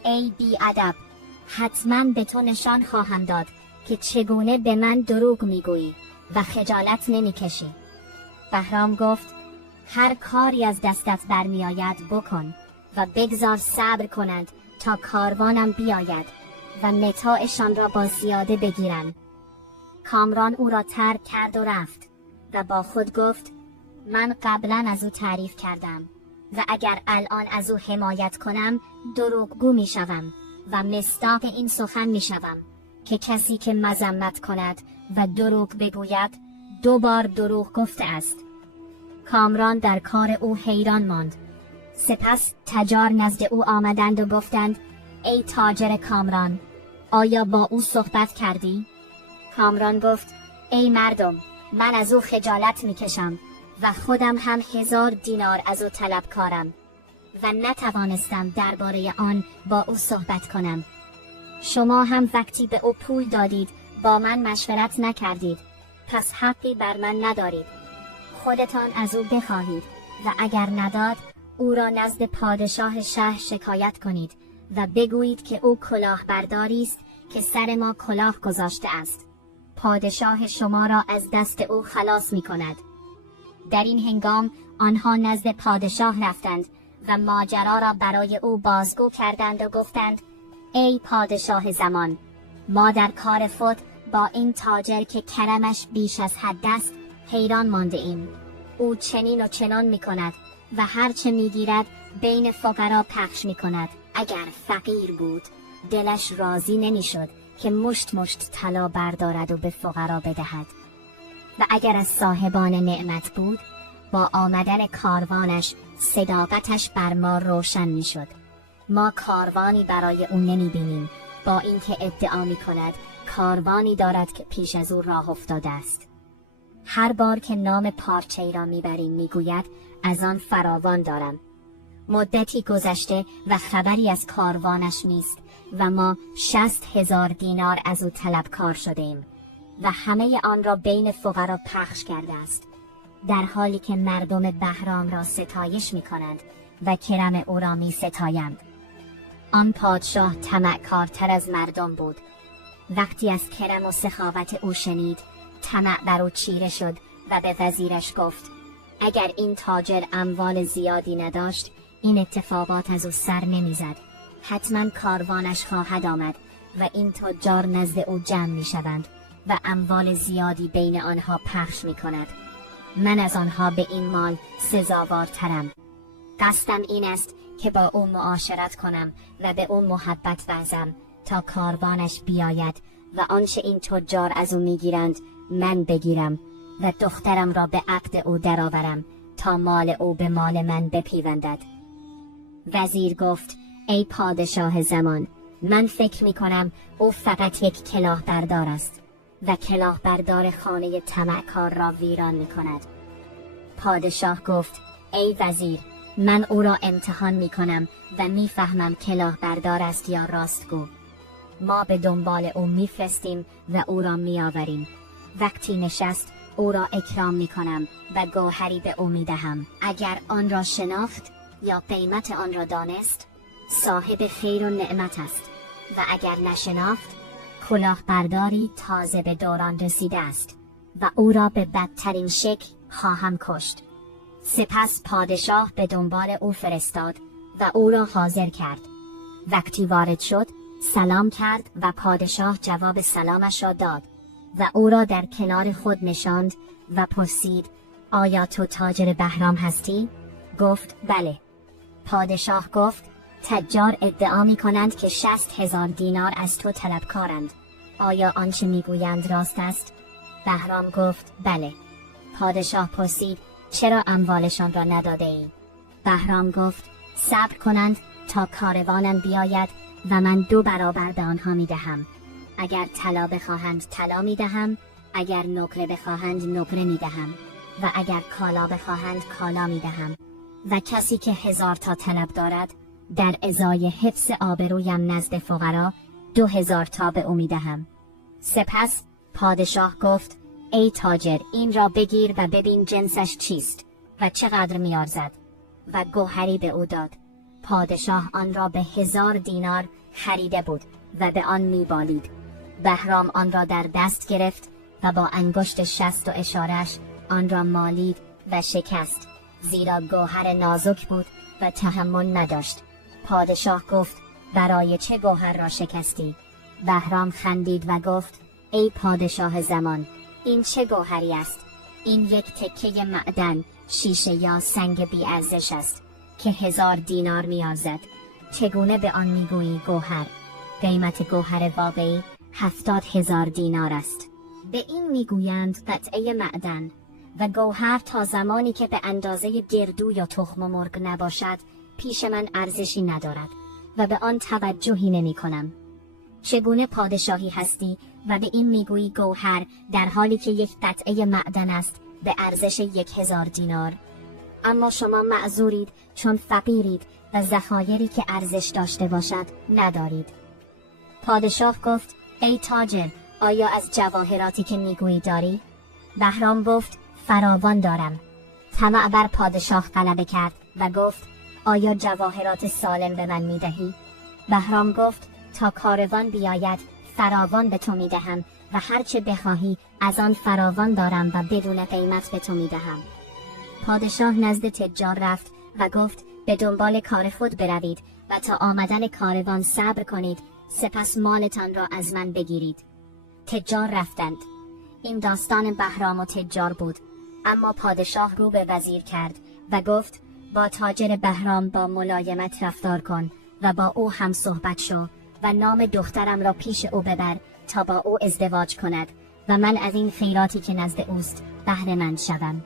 ای بی ادب، حتما به تو نشان خواهم داد که چگونه به من دروغ میگویی و خجالت نمیکشی. بهرام گفت هر کاری از دستت برمی آید بکن و بگذار صبر کنند تا کاروانم بیاید و متاعشان را با زیاده بگیرند. کامران او را ترک کرد و رفت و با خود گفت من قبلا از او تعریف کردم و اگر الان از او حمایت کنم دروغگو می شوم و مصداق این سخن می شوم که کسی که مذمت کند و دروغ بگوید 2 بار دروغ گفته است. کامران در کار او حیران ماند. سپس تجار نزد او آمدند و گفتند ای تاجر کامران، آیا با او صحبت کردی؟ کامران گفت ای مردم، من از او خجالت میکشم و خودم هم 1000 دینار از او طلبکارم و نتوانستم درباره آن با او صحبت کنم. شما هم وقتی به او پول دادید با من مشورت نکردید، پس حقی بر من ندارید. خودتان از او بخواهید و اگر نداد او را نزد پادشاه شهر شکایت کنید و بگویید که او کلاهبرداری است که سر ما کلاه گذاشته است. پادشاه شما را از دست او خلاص می کند. در این هنگام آنها نزد پادشاه رفتند و ماجرا را برای او بازگو کردند و گفتند ای پادشاه زمان، ما در کار خود با این تاجر که کرمش بیش از حد است حیران مانده ایم. او چنین و چنان می کند و هرچه می گیرد بین فقرا پخش می کند. اگر فقیر بود دلش راضی نمی شد که مشت مشت طلا بردارد و به فقرا بدهد، و اگر از صاحبان نعمت بود با آمدن کاروانش صداقتش بر ما روشن می شد. ما کاروانی برای او نمی بینیم، با اینکه ادعا می کند کاروانی دارد که پیش از او راه افتاده است. هر بار که نام پارچه‌ای را میبریم میگوید از آن فراوان دارم. مدتی گذشته و خبری از کاروانش نیست و ما 60,000 دینار از او طلبکار شدیم و همه آن را بین فقرا پخش کرده است، در حالی که مردم بهرام را ستایش می کنند و کرم او را می ستایند. آن پادشاه طمعکارتر از مردم بود. وقتی از کرم و سخاوت او شنید طمع بر او چیره شد و به وزیرش گفت اگر این تاجر اموال زیادی نداشت این اتفاقات از او سر نمیزد. حتما کاروانش خواهد آمد و این تجار نزد او جمع می شوند و اموال زیادی بین آنها پخش می کند. من از آنها به این مال سزاوارترم. قصدم این است که با او معاشرت کنم و به او محبت ورزم تا کاروانش بیاید و آنچه این تجار از او میگیرند من بگیرم و دخترم را به عقد او درآورم تا مال او به مال من بپیوندد. وزیر گفت ای پادشاه زمان، من فکر می کنم او فقط یک کلاهبردار است و کلاهبردار خانه طمعکار را ویران می کند. پادشاه گفت ای وزیر، من او را امتحان می کنم و می فهمم کلاهبردار است یا راستگو. ما به دنبال او می فرستیم و او را می آوریم. وقتی نشست او را اکرام می کنم و گوهری به او می دهم. اگر آن را شناخت یا قیمت آن را دانست صاحب خیر و نعمت است و اگر نشناخت کلاهبرداری تازه به دوران رسیده است و او را به بدترین شکل خواهم کشت. سپس پادشاه به دنبال او فرستاد و او را حاضر کرد. وقتی وارد شد سلام کرد و پادشاه جواب سلامش را داد و او را در کنار خود نشاند و پرسید آیا تو تاجر بهرام هستی؟ گفت بله. پادشاه گفت تجار ادعا می کنند که 60,000 دینار از تو طلبکارند. آیا آنچه می گویند راست است؟ بهرام گفت بله. پادشاه پرسید چرا اموالشان را نداده ای؟ بهرام گفت صبر کنند تا کاروانم بیاید و من 2 برابر به آنها می دهم. اگر طلا بخواهند طلا می دهم، اگر نقره بخواهند نقره می دهم و اگر کالا بخواهند کالا می دهم و کسی که 1000 تا طلب دارد در ازای حفظ آبرویم نزد فقرا 2000 تا به او می دهم. سپس پادشاه گفت ای تاجر این را بگیر و ببین جنسش چیست و چقدر می ارزد و گوهری به او داد. پادشاه آن را به 1000 دینار خریده بود و به آن می بالید. بهرام آن را در دست گرفت و با انگشت شست و اشارش آن را مالید و شکست، زیرا گوهر نازک بود و تحمل نداشت. پادشاه گفت برای چه گوهر را شکستی؟ بهرام خندید و گفت ای پادشاه زمان، این چه گوهری است؟ این یک تکه معدن، شیشه یا سنگ بی ارزش است که 1000 دینار می ارزد. چگونه به آن می گویی گوهر؟ قیمت گوهر واقعی 70,000 دینار است. به این می گویند قطعه معدن و گوهر تا زمانی که به اندازه گردو یا تخم مرغ نباشد پیش من ارزشی ندارد و به آن توجهی نمی کنم. چگونه پادشاهی هستی و به این میگویی گوهر در حالی که یک قطعه معدن است به ارزش 1000 دینار؟ اما شما معذورید چون فقیرید و ذخایری که ارزش داشته باشد ندارید. پادشاه گفت ای تاجر آیا از جواهراتی که میگویی داری؟ بهرام گفت فراوان دارم. طمع بر پادشاه غلبه کرد و گفت آیا جواهرات سالم به من میدهی؟ بهرام گفت تا کاروان بیاید فراوان به تو میدهم و هرچه بخواهی از آن فراوان دارم و بدون قیمت به تو میدهم. پادشاه نزد تجار رفت و گفت به دنبال کار خود بروید و تا آمدن کاروان صبر کنید، سپس مالتان را از من بگیرید. تجار رفتند. این داستان بهرام و تجار بود. اما پادشاه رو به وزیر کرد و گفت با تاجر بهرام با ملایمت رفتار کن و با او هم صحبت شو و نام دخترم را پیش او ببر تا با او ازدواج کند و من از این خیراتی که نزد اوست بهره مند شوم.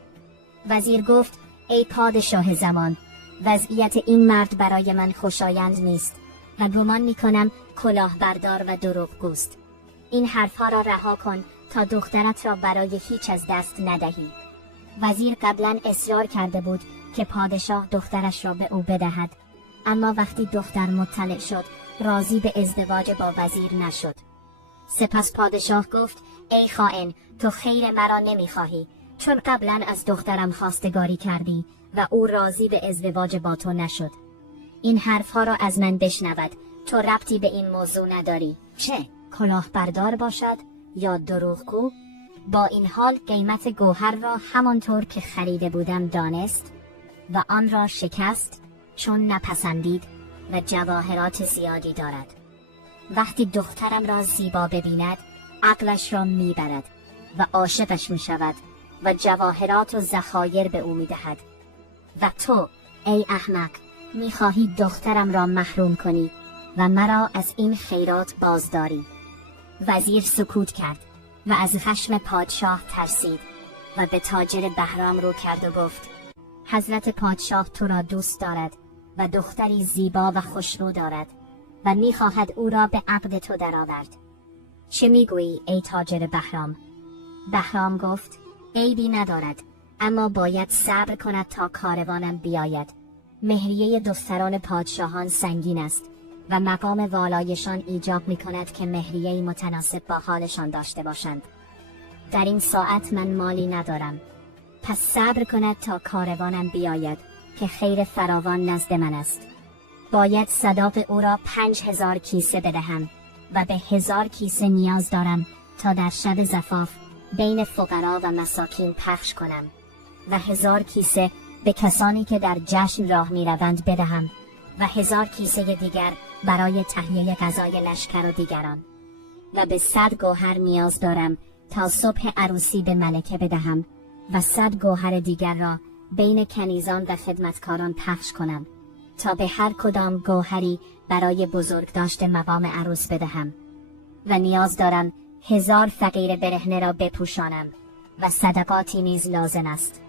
وزیر گفت ای پادشاه زمان، وضعیت این مرد برای من خوشایند نیست و گمان میکنم کلاهبردار و دروغگوست. این حرفها را رها کن تا دخترت را برای هیچ از دست ندهی. وزیر قبلا اصرار کرده بود که پادشاه دخترش را به او بدهد، اما وقتی دختر مطلع شد راضی به ازدواج با وزیر نشد. سپس پادشاه گفت ای خائن، تو خیر مرا نمیخواهی، چون قبلا از دخترم خواستگاری کردی و او راضی به ازدواج با تو نشد. این حرفها را از من بشنود، تو ربطی به این موضوع نداری، چه کلاهبردار باشد یا دروغگو. با این حال قیمت گوهر را همانطور که خریده بودم دانست و آن را شکست چون نپسندید و جواهرات زیادی دارد. وقتی دخترم را زیبا ببیند عقلش را میبرد و عاشقش میشود و جواهرات و ذخایر به او میدهد. و تو ای احمق میخواهی دخترم را محروم کنی و مرا از این خیرات بازداری. وزیر سکوت کرد و از خشم پادشاه ترسید و به تاجر بهرام رو کرد و گفت: حضرت پادشاه تو را دوست دارد و دختری زیبا و خوشرو دارد و می‌خواهد او را به عقد تو درآورد. چه میگویی ای تاجر بهرام؟ بهرام گفت: عیبی ندارد، اما باید صبر کند تا کاروانم بیاید. مهریه دختران پادشاهان سنگین است و مقام والایشان ایجاب می‌کند که مهریه‌ای متناسب با حالشان داشته باشند. در این ساعت من مالی ندارم، پس صبر کند تا کاروانم بیاید که خیر فراوان نزد من است. باید صداق او را 5000 کیسه بدهم و به 1000 کیسه نیاز دارم تا در شب زفاف بین فقرا و مساکین پخش کنم و 1000 کیسه به کسانی که در جشن راه می روند بدهم و 1000 کیسه دیگر برای تهیه غذای لشکر و دیگران و به 100 گوهر نیاز دارم تا صبح عروسی به ملکه بدهم و 100 گوهر دیگر را بین کنیزان و خدمتکاران پخش کنم تا به هر کدام گوهری برای بزرگ داشته مقام عروس بدهم و نیاز دارم 1000 فقیر برهنه را بپوشانم و صدقاتی نیز لازم است.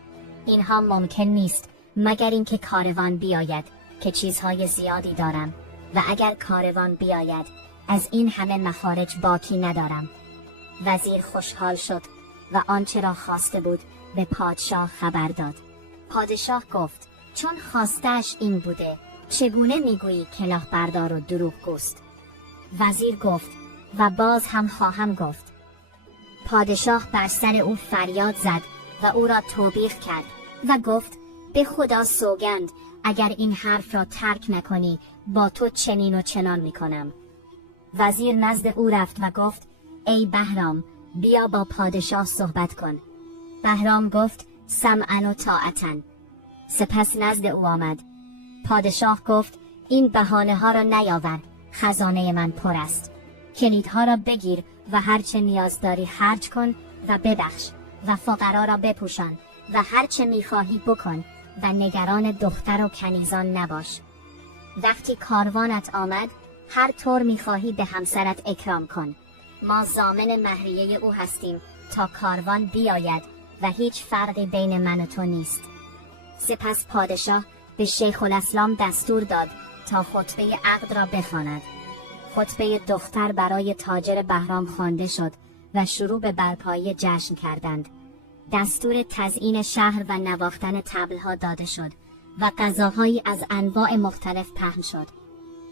اینها ممکن نیست مگر اینکه کاروان بیاید که چیزهای زیادی دارم و اگر کاروان بیاید از این همه مخارج باکی ندارم. وزیر خوشحال شد و آنچه را خواسته بود به پادشاه خبر داد. پادشاه گفت: چون خواستش این بوده چگونه میگویی کلاهبردار و دروغگوست؟ وزیر گفت: و باز هم خواهم گفت. پادشاه بر سر او فریاد زد و او را توبیخ کرد و گفت: به خدا سوگند اگر این حرف را ترک نکنی با تو چنین و چنان میکنم. وزیر نزد او رفت و گفت: ای بهرام، بیا با پادشاه صحبت کن. بهرام گفت: سمعا و طاعتا. سپس نزد او آمد. پادشاه گفت: این بهانه ها را نیاور، خزانه من پر است. کلیدها را بگیر و هرچه نیاز داری خرج کن و ببخش و فقرا را بپوشان و هرچه میخواهی بکن و نگران دختر و کنیزان نباش. وقتی کاروانت آمد هر طور میخواهی به همسرت اکرام کن. ما ضامن مهریه او هستیم تا کاروان بیاید و هیچ فرقی بین من و تو نیست. سپس پادشاه به شیخ الاسلام دستور داد تا خطبه عقد را بخواند. خطبه دختر برای تاجر بهرام خوانده شد و شروع به برپایی جشن کردند. دستور تزیین شهر و نواختن طبلها داده شد و غذاهایی از انواع مختلف پهن شد.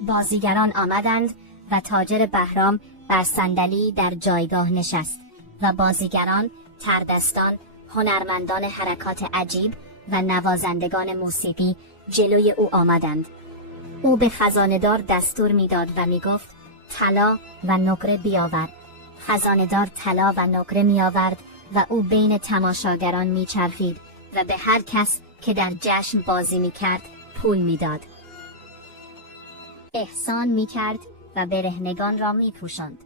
بازیگران آمدند و تاجر بهرام بر صندلی در جایگاه نشست و بازیگران، تردستان، هنرمندان حرکات عجیب و نوازندگان موسیقی جلوی او آمدند. او به خزانه‌دار دستور میداد و میگفت: طلا و نقره بیاور. خزانه‌دار طلا و نقره میآورد و او بین تماشاگران میچرخید و به هر کس که در جشن بازی میکرد پول میداد. احسان میکرد و برهنگان را میپوشاند.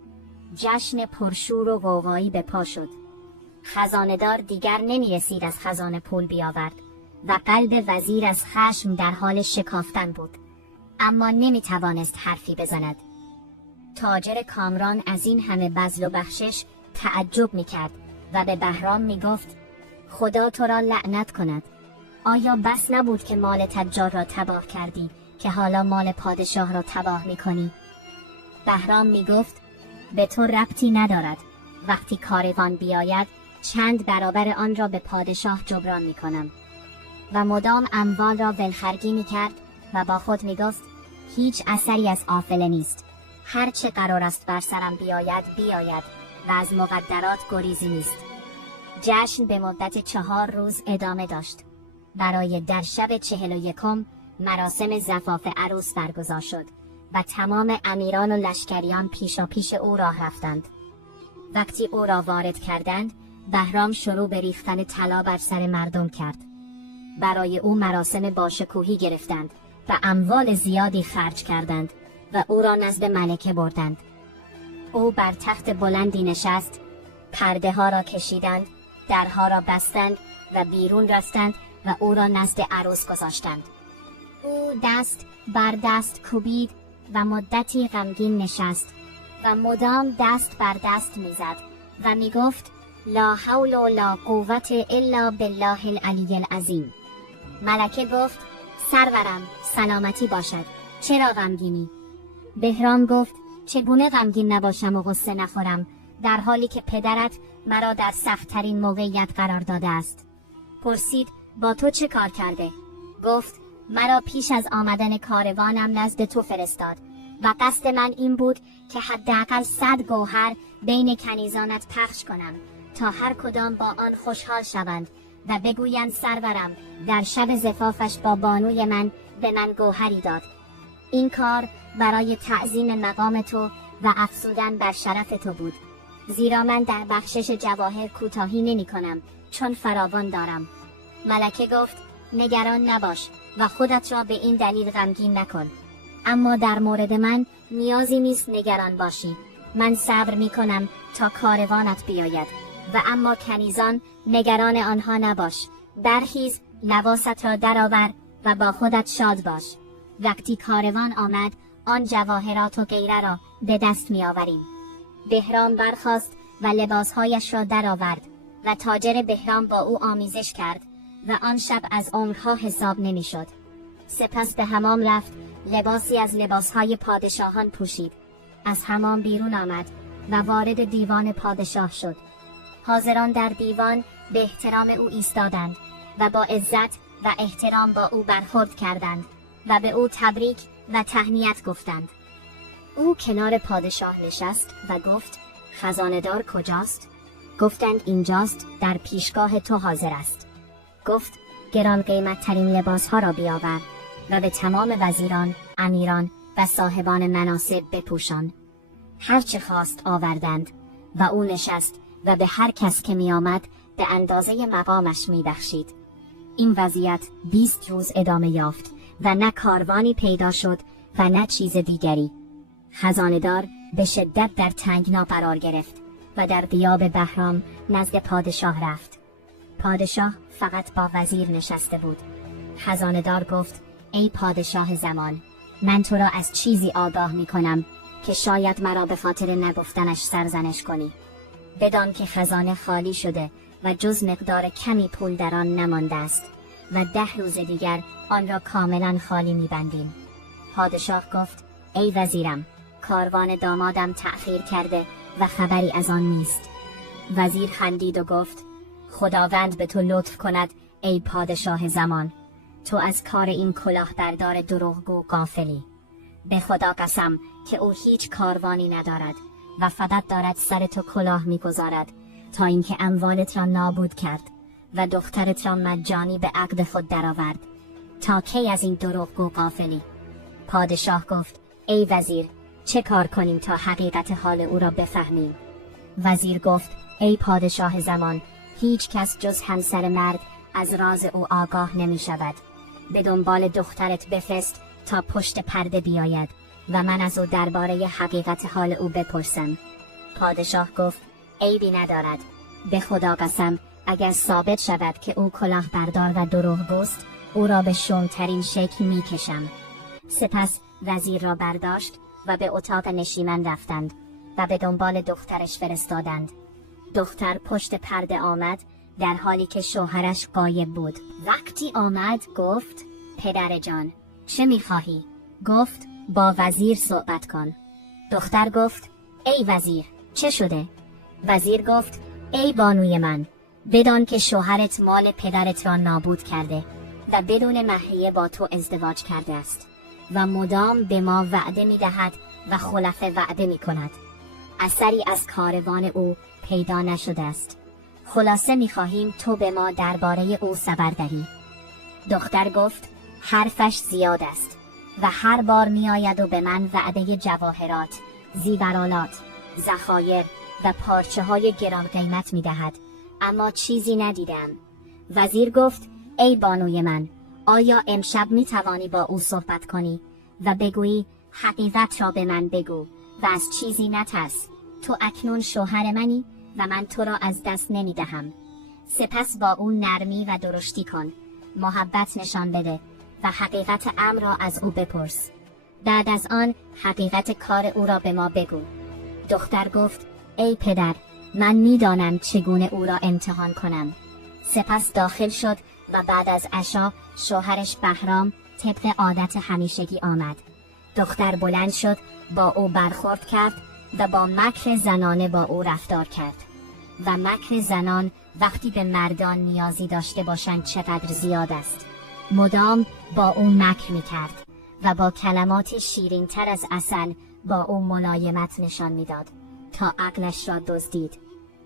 جشن پرشور و غوغایی به پا شد. خزانه‌دار دیگر نمیرسید از خزانه پول بیاورد و قلب وزیر از خشم در حال شکافتن بود، اما نمیتوانست حرفی بزند. تاجر کامران از این همه بذل و بخشش تعجب میکرد و به بهرام میگفت: خدا تو را لعنت کند. آیا بس نبود که مال تجار را تباه کردی که حالا مال پادشاه را تباه میکنی؟ بهرام میگفت: به تو ربطی ندارد. وقتی کاروان بیاید چند برابر آن را به پادشاه جبران میکنم. و مدام اموال را ولخرگی میکرد و با خود میگفت: هیچ اثری از قافله نیست. هر چه قرار است بر سرم بیاید و از مقدرات گریزی نیست. جشن به مدت 4 روز ادامه داشت. برای در شب 41 مراسم زفاف عروس برگزار شد و تمام امیران و لشکریان پیش او راه رفتند. وقتی او را وارد کردند، بهرام شروع به ریختن طلا بر سر مردم کرد. برای او مراسم باشکوهی گرفتند و اموال زیادی خرج کردند و او را نزد ملکه بردند. او بر تخت بلندی نشست، پرده ها را کشیدند، درها را بستند و بیرون رفتند و او را نزد عروس گذاشتند. او دست بر دست کوبید و مدتی غمگین نشست و مدام دست بر دست میزد و میگفت لا حول ولا قوت الا بالله العلی العظیم. ملکه گفت سرورم سلامتی باشد، چرا غمگینی؟ بهرام گفت چگونه غمگین نباشم و غصه نخورم در حالی که پدرت مرا در سخت‌ترین موقعیت قرار داده است. پرسید با تو چه کار کرده؟ گفت مرا پیش از آمدن کاروانم نزد تو فرستاد و قصد من این بود که حداقل 100 گوهر بین کنیزانت پخش کنم تا هر کدام با آن خوشحال شوند و بگویند سرورم در شب زفافش با بانوی من به من گوهری داد. این کار برای تعظیم مقام تو و افزودن بر شرف تو بود، زیرا من در بخشش جواهر کوتاهی نمی کنم چون فراوان دارم. ملکه گفت نگران نباش و خودت را به این دلیل غمگین نکن، اما در مورد من نیازی نیست نگران باشی. من صبر می کنم تا کاروانت بیاید و اما کنیزان نگران آنها نباش. برخیز لباست را درآور و با خودت شاد باش. وقتی کاروان آمد آن جواهرات و غیره را به دست می آوریم. بهرام برخاست و لباسهایش را درآورد و تاجر بهرام با او آمیزش کرد و آن شب از عمرها حساب نمی شد. سپس به حمام رفت، لباسی از لباسهای پادشاهان پوشید. از حمام بیرون آمد و وارد دیوان پادشاه شد. حاضران در دیوان به احترام او ایستادند و با عزت و احترام با او برخورد کردند و به او تبریک و تهنیت گفتند. او کنار پادشاه نشست و گفت خزانه‌دار کجاست؟ گفتند اینجاست، در پیشگاه تو حاضر است. گفت گران قیمت ترین لباس ها را بیاور و به تمام وزیران، امیران و صاحبان مناصب بپوشان. هرچه خواست آوردند و او نشست و به هر کس که می آمد به اندازه مقامش می بخشید. این وضعیت 20 روز ادامه یافت و نه کاروانی پیدا شد و نه چیز دیگری. خزانه‌دار به شدت در تنگنا قرار گرفت و در غیاب بهرام نزد پادشاه رفت. پادشاه فقط با وزیر نشسته بود. خزانه‌دار گفت ای پادشاه زمان، من تو را از چیزی آگاه می کنم که شاید مرا به خاطر نگفتنش سرزنش کنی. بدان که خزانه خالی شده و جز مقدار کمی پول در آن نمانده است و 10 روز دیگر آن را کاملا خالی می بندیم. پادشاه گفت ای وزیرم، کاروان دامادم تأخیر کرده و خبری از آن نیست. وزیر خندید و گفت خداوند به تو لطف کند ای پادشاه زمان، تو از کار این کلاهبردار دروغگو غافلی. به خدا قسم که او هیچ کاروانی ندارد و فقط دارد سر تو کلاه می‌گذارد تا اینکه اموالت را نابود کرد و دخترت را مجانی به عقد خود درآورد. تا کی از این دروغگو غافلی؟ پادشاه گفت ای وزیر، چه کار کنیم تا حقیقت حال او را بفهمیم؟ وزیر گفت ای پادشاه زمان، هیچ کس جز همسر مرد از راز او آگاه نمی شود. به دنبال دخترت بفرست تا پشت پرده بیاید و من از او درباره حقیقت حال او بپرسم. پادشاه گفت عیبی ندارد. به خدا قسم اگر ثابت شود که او کلاهبردار و دروغگوست، او را به شومترین شکل می کشم. سپس وزیر را برداشت و به اتاق نشیمن رفتند و به دنبال دخترش فرستادند. دختر پشت پرده آمد در حالی که شوهرش غایب بود. وقتی آمد گفت پدر جان چه می‌خواهی؟ گفت با وزیر صحبت کن. دختر گفت ای وزیر چه شده؟ وزیر گفت ای بانوی من، بدان که شوهرت مال پدرت را نابود کرده و بدون مهریه با تو ازدواج کرده است و مدام به ما وعده می‌دهد و خلف وعده می‌کند. اثری از کاروان او پیدا نشده است. خلاصه می‌خواهیم تو به ما درباره او خبر دهی. دختر گفت حرفش زیاد است و هر بار می‌آید و به من وعده جواهرات، زیورالات، ذخایر و پارچه‌های گران قیمت می‌دهد، اما چیزی ندیدم. وزیر گفت ای بانوی من، آیا امشب می‌توانی با او صحبت کنی و بگویی حقیقت را به من بگو و از چیزی نترس؟ تو اکنون شوهر منی و من تو را از دست نمی‌دهم. سپس با او نرمی و درشتی کن، محبت نشان بده و حقیقت امر را از او بپرس. بعد از آن حقیقت کار او را به ما بگو. دختر گفت ای پدر، من میدانم چگونه او را امتحان کنم. سپس داخل شد و بعد از عشا شوهرش بهرام طبق عادت همیشگی آمد. دختر بلند شد، با او برخورد کرد و با مکر زنانه با او رفتار کرد. و مکر زنان وقتی به مردان نیازی داشته باشند چقدر زیاد است. مدام با او مکر می کرد و با کلمات شیرین تر از عسل با او ملایمت نشان میداد تا عقلش را دزدید.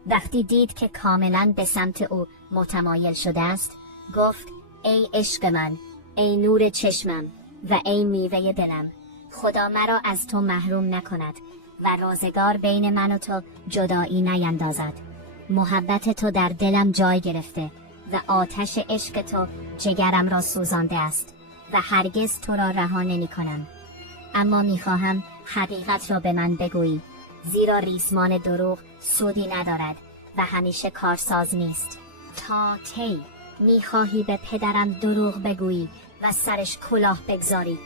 وقتی دید که کاملا به سمت او متمایل شده است، گفت ای عشق من، ای نور چشمم و ای میوه دلم، خدا مرا از تو محروم نکند و روزگار بین من و تو جدایی نیندازد. محبت تو در دلم جای گرفته و آتش عشق تو جگرم را سوزانده است و هرگز تو را رها نمی کنم. اما می خواهم حقیقت را به من بگویی، زیرا ریسمان دروغ سودی ندارد و همیشه کارساز نیست. تا کی می خواهی به پدرم دروغ بگویی و سرش کلاه بگذاری؟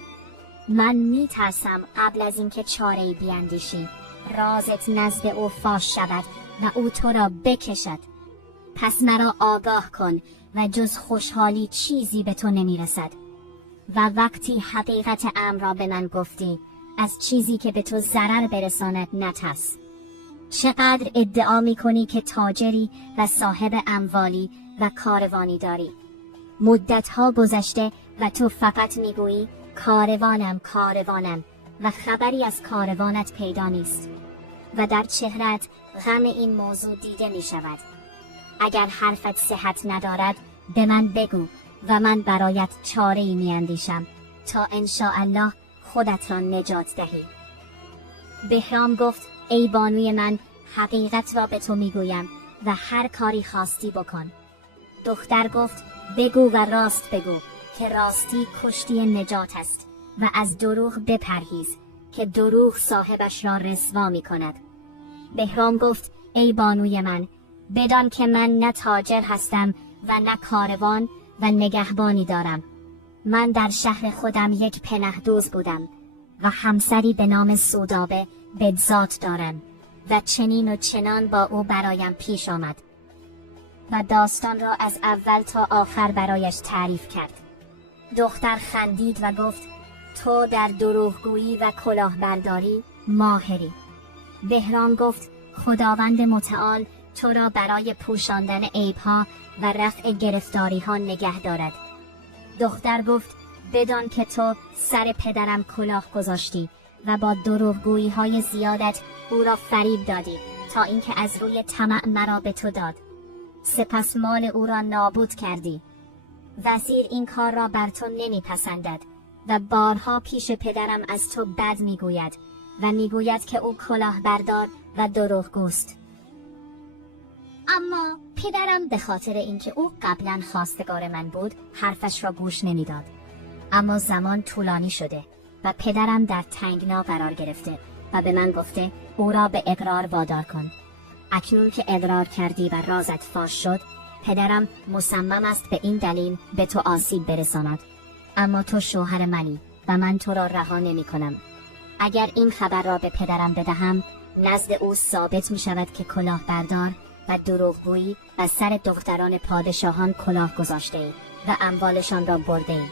من می ترسم قبل از اینکه چاره‌ای بیندیشی رازت نزد او فاش شود و او تو را بکشد. پس مرا آگاه کن و جز خوشحالی چیزی به تو نمی رسد. و وقتی حقیقت امر را به من گفتی، از چیزی که به تو ضرر برساند نترس. چقدر ادعا می کنی که تاجری و صاحب اموالی و کاروانی داری. مدتها گذشته و تو فقط می گویی کاروانم کاروانم و خبری از کاروانت پیدا نیست و در چهرت غم این موضوع دیده می شود. اگر حرفت صحت ندارد به من بگو و من برایت چاره‌ای می اندیشم تا انشاءالله خودت را نجات دهی. بهرام گفت ای بانوی من، حقیقت را به تو می گویم و هر کاری خواستی بکن. دختر گفت بگو و راست بگو که راستی کشتی نجات است و از دروغ بپرهیز که دروغ صاحبش را رسوا می کند. بهرام گفت ای بانوی من، بدان که من نه تاجر هستم و نه کاروان و نگهبانی دارم. من در شهر خودم یک پناهدوز بودم و همسری به نام سودابه بدزاد دارم و چنین و چنان با او برایم پیش آمد و داستان را از اول تا آخر برایش تعریف کرد. دختر خندید و گفت تو در دروغگویی و کلاهبرداری ماهری. بهرام گفت خداوند متعال تو را برای پوشاندن عیبها و رفع گرفتاریها نگه دارد. دختر گفت بدان که تو سر پدرم کلاه گذاشتی و با دروغگویی های زیادت او را فریب دادی تا اینکه از روی طمع مرا به تو داد. سپس مال او را نابود کردی. وزیر این کار را بر تو نمیپسندد و بارها پیش پدرم از تو بد میگوید و میگوید که او کلاهبردار و دروغگوست. اما پدرم به خاطر اینکه او قبلا خواستگار من بود حرفش را گوش نمیداد. اما زمان طولانی شده و پدرم در تنگنا قرار گرفته و به من گفته او را به اقرار وادار کن. اکنون که اقرار کردی و رازت فاش شد، پدرم مصمم است به این دلیل به تو آسیب برساند. اما تو شوهر منی و من تو را رها نمی کنم. اگر این خبر را به پدرم بدهم، نزد او ثابت می شود که کلاهبردار و دروغگویی و سر دختران پادشاهان کلاه گذاشته ای و اموالشان را برده ای.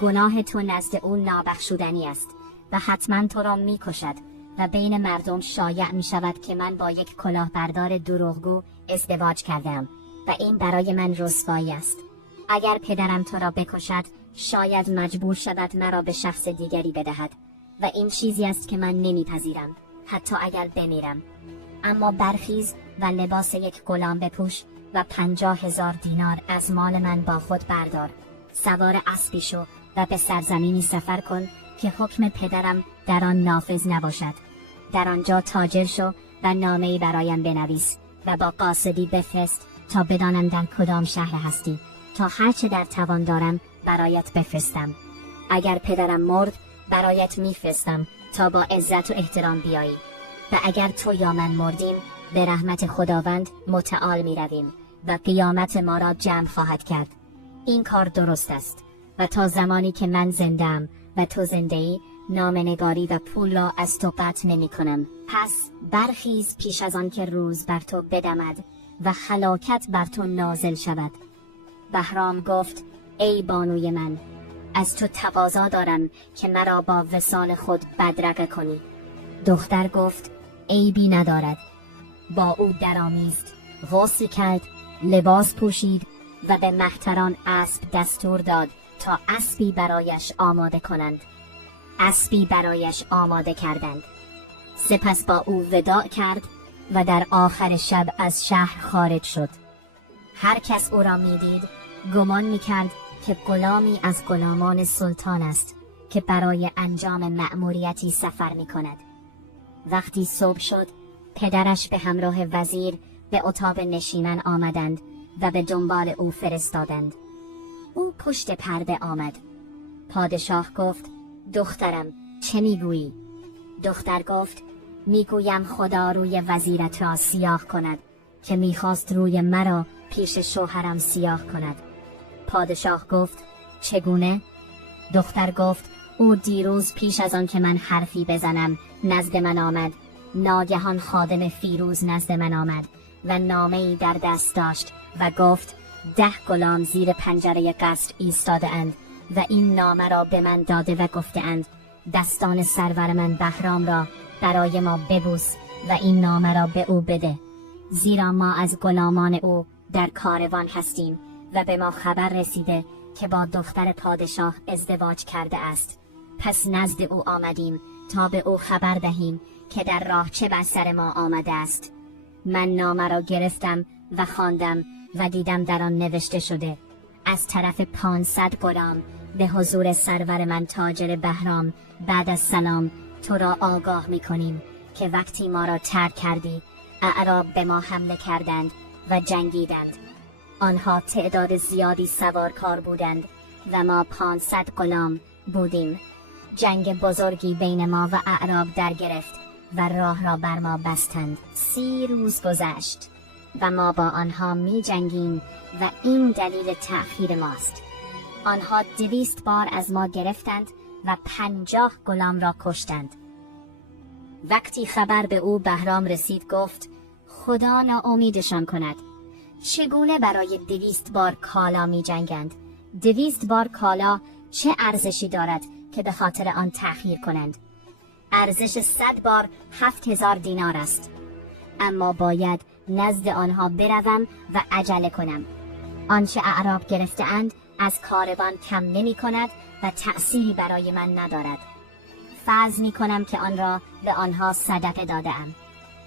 گناه تو نزد او نابخشودنی است و حتما تو را می کشد و بین مردم شایع می شود که من با یک کلاهبردار دروغگو ازدواج کردم و این برای من رسوایی است. اگر پدرم تو را بکشد، شاید مجبور شود مرا به شخص دیگری بدهد و این چیزی است که من نمیپذیرم، حتی اگر بمیرم. اما برخیز و لباس یک غلام بپوش و 50,000 دینار از مال من با خود بردار. سوار اسبی شو و به سرزمینی سفر کن که حکم پدرم در آن نافذ نباشد. در آنجا تاجر شو و نامه‌ای برایم بنویس و با قاصدی بفرست تا بدانم در کدام شهر هستی تا هرچه در توان دارم برایت بفرستم. اگر پدرم مرد برایت میفرستم تا با عزت و احترام بیایی و اگر تو یا من مردیم به رحمت خداوند متعال می رویم و قیامت ما را جمع خواهد کرد. این کار درست است و تا زمانی که من زنده‌ام و تو زنده‌ای نامنگاری و پول را از تو قطع نمی کنم. پس برخیز پیش از آن که روز بر تو بدمد و هلاکت بر تو نازل شود. بهرام گفت ای بانوی من، از تو تقاضا دارم که مرا با وصال خود بدرقه کنی. دختر گفت عیبی ندارد. با او درآمیخت، غسل کرد، لباس پوشید و به مهتران اسب دستور داد تا اسبی برایش آماده کنند. اسبی برایش آماده کردند. سپس با او وداع کرد و در آخر شب از شهر خارج شد. هر کس او را میدید گمان میکرد که غلامی از غلامان سلطان است که برای انجام مأموریتی سفر میکند. وقتی صبح شد، پدرش به همراه وزیر به اتاق نشیمن آمدند و به دنبال او فرستادند. او پشت پرده آمد. پادشاه گفت دخترم چه میگویی؟ دختر گفت میگویم خدا روی وزیرت را سیاه کند که میخواست روی مرا پیش شوهرم سیاه کند. پادشاه گفت چگونه؟ دختر گفت او دیروز پیش از آن که من حرفی بزنم نزد من آمد. ناگهان خادم فیروز نزد من آمد و نامه‌ای در دست داشت و گفت 10 غلام زیر پنجره قصر ایستاده اند و این نامه را به من داده و گفته اند دستان سرور من بهرام را برای ما ببوس و این نامه را به او بده، زیرا ما از غلامان او در کاروان هستیم و به ما خبر رسیده که با دختر پادشاه ازدواج کرده است. پس نزد او آمدیم تا به او خبر دهیم که در راه چه بر سر ما آمده است. من نامه را گرفتم و خواندم و دیدم در آن نوشته شده از طرف 500 غلام به حضور سرور من تاجر بهرام بعد از سلام تو را آگاه می کنیم که وقتی ما را ترک کردی اعراب به ما حمله کردند و جنگیدند. آنها تعداد زیادی سوارکار بودند و ما 500 غلام بودیم. جنگ بزرگی بین ما و اعراب در گرفت و راه را بر ما بستند. 30 روز گذشت و ما با آنها می جنگیم و این دلیل تأخیر ماست. آنها 200 بار از ما گرفتند و 50 غلام را کشتند. وقتی خبر به او بهرام رسید گفت خدا ناامیدشان کند. چگونه برای 200 بار کالا می جنگند؟ 200 بار کالا چه ارزشی دارد که به خاطر آن تأخیر کنند؟ ارزش 100 بار 7000 دینار است. اما باید نزد آنها بروم و عجله کنم. آنچه اعراب گرفته اند از کاروان کم نمی کند و تأثیری برای من ندارد. فرض می کنم که آن را به آنها صدقه داده‌ام.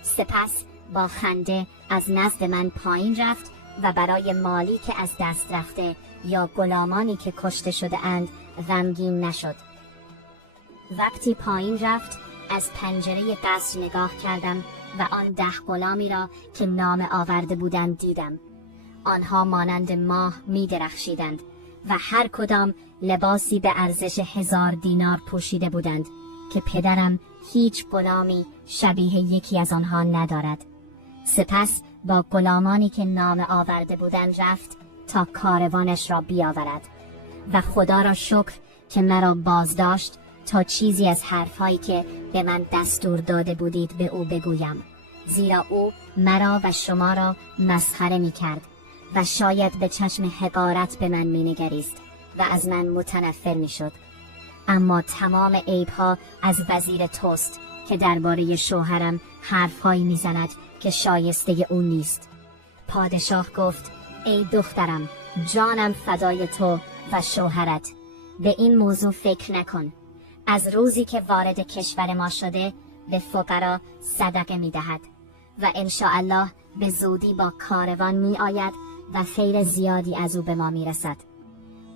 سپس با خنده از نزد من پایین رفت و برای مالی که از دست رفته یا غلامانی که کشته شده اند غمگین نشد. وقتی پایین رفت از پنجره قصر نگاه کردم و آن 10 غلامی را که نام آورده بودند دیدم. آنها مانند ماه می درخشیدند و هر کدام لباسی به ارزش 1000 دینار پوشیده بودند که پدرم هیچ غلامی شبیه یکی از آنها ندارد. سپس با غلامانی که نام آورده بودند رفت تا کاروانش را بیاورد و خدا را شکر که مرا بازداشت تا چیزی از حرفهایی که به من دستور داده بودید به او بگویم، زیرا او مرا و شما را مسخره می کرد و شاید به چشم حقارت به من می نگریست و از من متنفر می شد. اما تمام عیبها از وزیر توست که درباره شوهرم حرفهایی می زند که شایسته او نیست. پادشاه گفت ای دخترم، جانم فدای تو و شوهرت. به این موضوع فکر نکن. از روزی که وارد کشور ما شده به فقرا صدقه می دهد و انشاءالله به زودی با کاروان می آید و خیر زیادی از او به ما می رسد.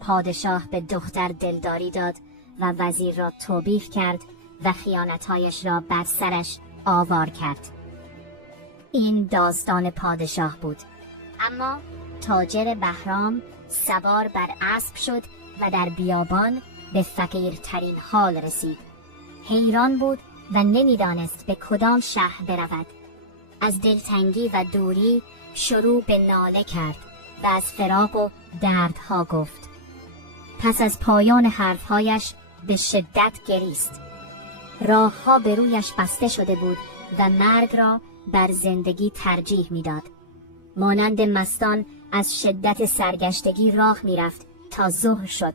پادشاه به دختر دلداری داد و وزیر را توبیخ کرد و خیانتهایش را بر سرش آوار کرد. این داستان پادشاه بود. اما تاجر بهرام سوار بر اسب شد و در بیابان به فقیرترین حال رسید. حیران بود و نمیدانست به کدام شهر برود. از دلتنگی و دوری شروع به ناله کرد و از فراق و دردها گفت. پس از پایان حرفهایش به شدت گریست راهها به رویش بسته شده بود و مرگ را بر زندگی ترجیح میداد. مانند مستان از شدت سرگشتگی راه میرفت تا ظهر شد.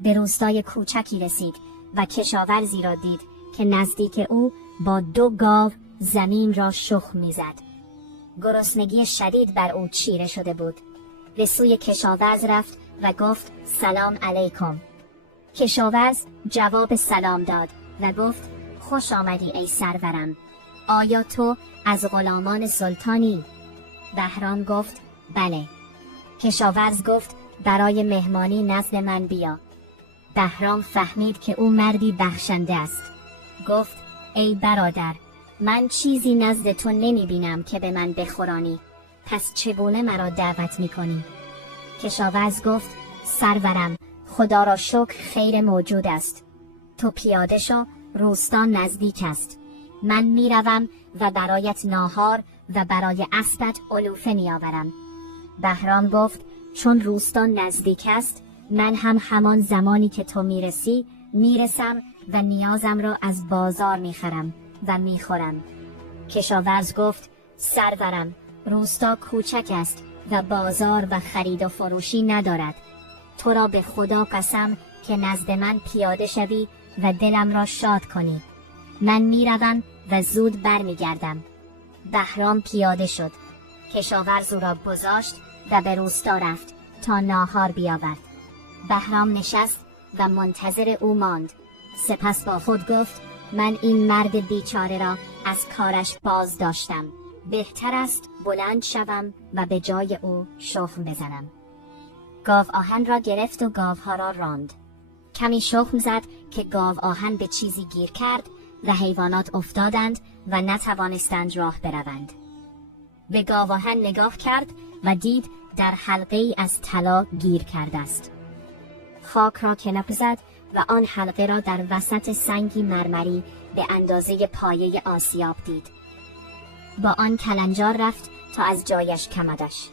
به روستای کوچکی رسید و کشاورزی را دید که نزدیک او با 2 گاو زمین را شخم میزد. گرسنگی شدید بر او چیره شده بود. به سوی کشاورز رفت و گفت سلام علیکم. کشاورز جواب سلام داد و گفت خوش آمدی ای سرورم. آیا تو از غلامان سلطانی؟ بهرام گفت بله. کشاورز گفت برای مهمانی نزد من بیا. بهرام فهمید که او مردی بخشنده است. گفت ای برادر، من چیزی نزد تو نمی بینم که به من بخورانی، پس چگونه مرا دعوت می کنی؟ کشاورز گفت سرورم، خدا را شکر خیر موجود است. تو پیاده شو، روستا نزدیک است. من می روم و برایت ناهار و برای اسبت علوفه می آورم. بهرام گفت چون روستا نزدیک است، من هم همان زمانی که تو میرسم و نیازم را از بازار میخرم و میخورم. کشاورز گفت سرورم، روستا کوچک است و بازار و خرید و فروشی ندارد. تو را به خدا قسم که نزد من پیاده شوی و دلم را شاد کنی. من میروم و زود برمیگردم. بهرام پیاده شد. کشاورز او را گذاشت و به روستا رفت تا ناهار بیاورد. بهرام نشست و منتظر او ماند. سپس با خود گفت من این مرد بیچاره را از کارش باز داشتم. بهتر است بلند شوم و به جای او شخم بزنم. گاو آهن را گرفت و گاوها را راند. کمی شخم زد که گاو آهن به چیزی گیر کرد و حیوانات افتادند و نتوانستند راه بروند. به گاو آهن نگاه کرد و دید در حلقه ای از طلا گیر کرده است. خاک را کنار زد و آن حلقه را در وسط سنگی مرمری به اندازه پایه آسیاب دید. با آن کلنجار رفت تا از جایش کمدش.